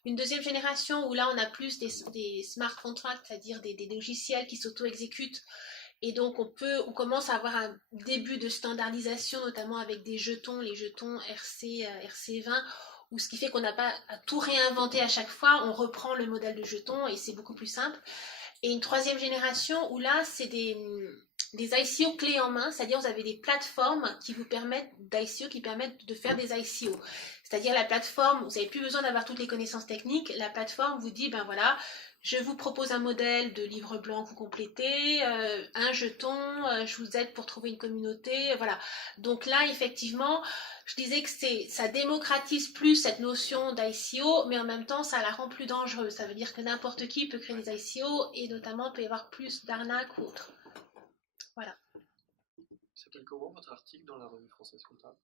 Une deuxième génération où là on a plus des smart contracts, c'est-à-dire des logiciels qui s'auto-exécutent. Et donc on commence à avoir un début de standardisation, notamment avec des jetons, les jetons RC20, ou ce qui fait qu'on n'a pas à tout réinventer à chaque fois, on reprend le modèle de jeton et c'est beaucoup plus simple. Et une troisième génération où là c'est des ICO clés en main, c'est-à-dire vous avez des plateformes qui vous permettent de faire des ICO. C'est-à-dire la plateforme, vous n'avez plus besoin d'avoir toutes les connaissances techniques, la plateforme vous dit, ben voilà, je vous propose un modèle de livre blanc que vous complétez, un jeton, je vous aide pour trouver une communauté, voilà. Donc là, effectivement, je disais que ça démocratise plus cette notion d'ICO, mais en même temps, ça la rend plus dangereuse. Ça veut dire que n'importe qui peut créer des ICO, et notamment, il peut y avoir plus d'arnaques ou autres. Voilà. S'appelle comment votre article dans la revue française comptable?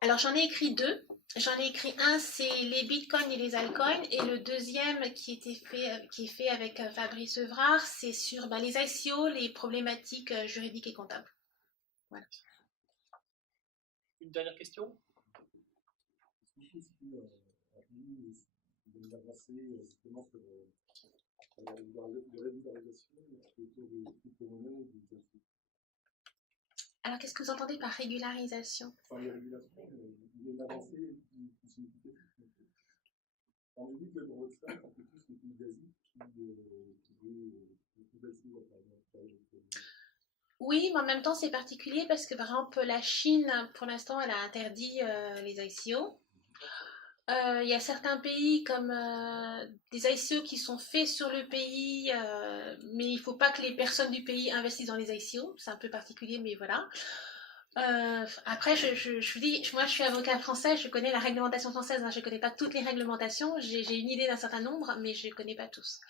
Alors j'en ai écrit 2. J'en ai écrit un, c'est les bitcoins et les altcoins, et le deuxième qui est fait avec Fabrice Evrard, c'est sur les ICO, les problématiques juridiques et comptables. Voilà. Une dernière question? Est-ce que vous pouvez avancer justement sur la régularisation autour des crypto-monnaies et des ICO? Alors, qu'est-ce que vous entendez par régularisation? Enfin, les régulations, il y a une avancée qui signifie. On dit que dans votre cas, on fait tous les pays d'Asie qui par exemple. Oui, mais en même temps, c'est particulier parce que, par exemple, la Chine, pour l'instant, elle a interdit les ICO. Il y a certains pays comme des ICO qui sont faits sur le pays, mais il ne faut pas que les personnes du pays investissent dans les ICO. C'est un peu particulier, mais voilà. Après, je vous dis, moi je suis avocat français, je connais la réglementation française, hein, je ne connais pas toutes les réglementations, j'ai une idée d'un certain nombre, mais je ne connais pas tous.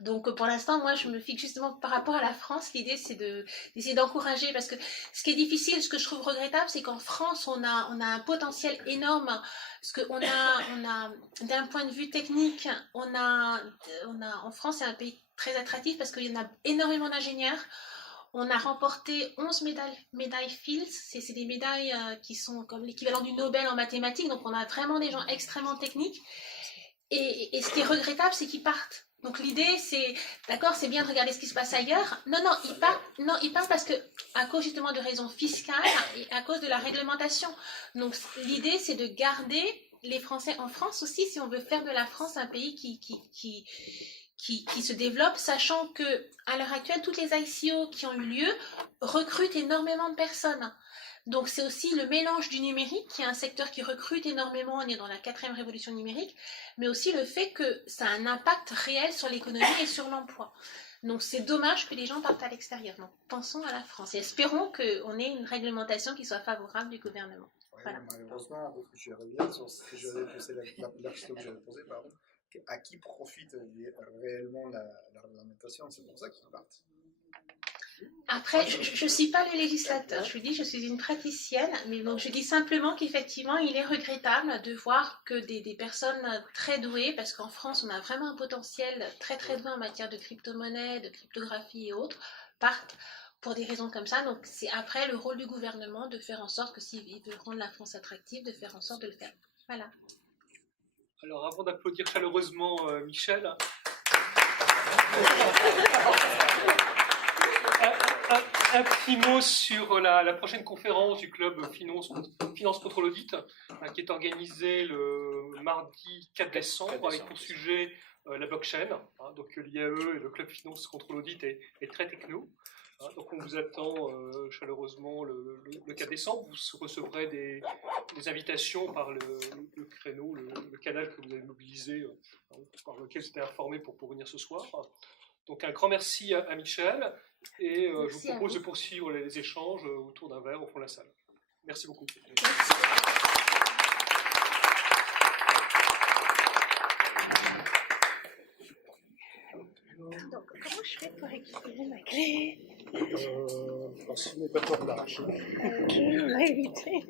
Donc pour l'instant, moi je me fixe justement par rapport à la France, l'idée c'est d'essayer d'encourager, parce que ce qui est difficile, ce que je trouve regrettable, c'est qu'en France on a un potentiel énorme, parce qu'on a d'un point de vue technique, en France c'est un pays très attractif parce qu'il y en a énormément d'ingénieurs. On a remporté 11 médailles Fields, c'est des médailles qui sont comme l'équivalent du Nobel en mathématiques, donc on a vraiment des gens extrêmement techniques. Et ce qui est regrettable, c'est qu'ils partent. Donc l'idée, c'est, d'accord, c'est bien de regarder ce qui se passe ailleurs. Non, il part parce que, à cause justement de raisons fiscales et à cause de la réglementation. Donc l'idée, c'est de garder les Français en France aussi, si on veut faire de la France un pays qui se développe, sachant que à l'heure actuelle, toutes les ICO qui ont eu lieu recrutent énormément de personnes. Donc c'est aussi le mélange du numérique, qui est un secteur qui recrute énormément, on est dans la 4e révolution numérique, mais aussi le fait que ça a un impact réel sur l'économie et sur l'emploi. Donc c'est dommage que les gens partent à l'extérieur. Donc pensons à la France et espérons qu'on ait une réglementation qui soit favorable du gouvernement. Ouais, voilà. Malheureusement, je reviens sur ce que j'avais posé, la question que j'avais posée, pardon. À qui profite réellement la réglementation? C'est pour ça qu'ils partent. Après, je ne suis pas le législateur, je vous dis, je suis une praticienne, mais donc je dis simplement qu'effectivement, il est regrettable de voir que des personnes très douées, parce qu'en France, on a vraiment un potentiel très très doué en matière de crypto-monnaie, de cryptographie et autres, partent pour des raisons comme ça. Donc c'est après le rôle du gouvernement de faire en sorte que s'il veut rendre la France attractive, de faire en sorte de le faire. Voilà. Alors avant d'applaudir chaleureusement Michel, un petit mot sur la prochaine conférence du club Finance contre l'audit, qui est organisée le mardi 4 décembre, avec pour sujet la blockchain. Donc l'IAE et le club Finance contre l'audit est très techno. Donc on vous attend chaleureusement le 4 décembre. Vous recevrez des invitations par le créneau, le canal que vous avez mobilisé, par lequel vous êtes informé pour venir ce soir. Donc un grand merci à Michel et je vous propose de poursuivre les échanges autour d'un verre au fond de la salle. Merci beaucoup. Merci. Donc, comment je fais pour récupérer ma clé? Ce n'est pas toi de l'arracher. Ok, on va éviter.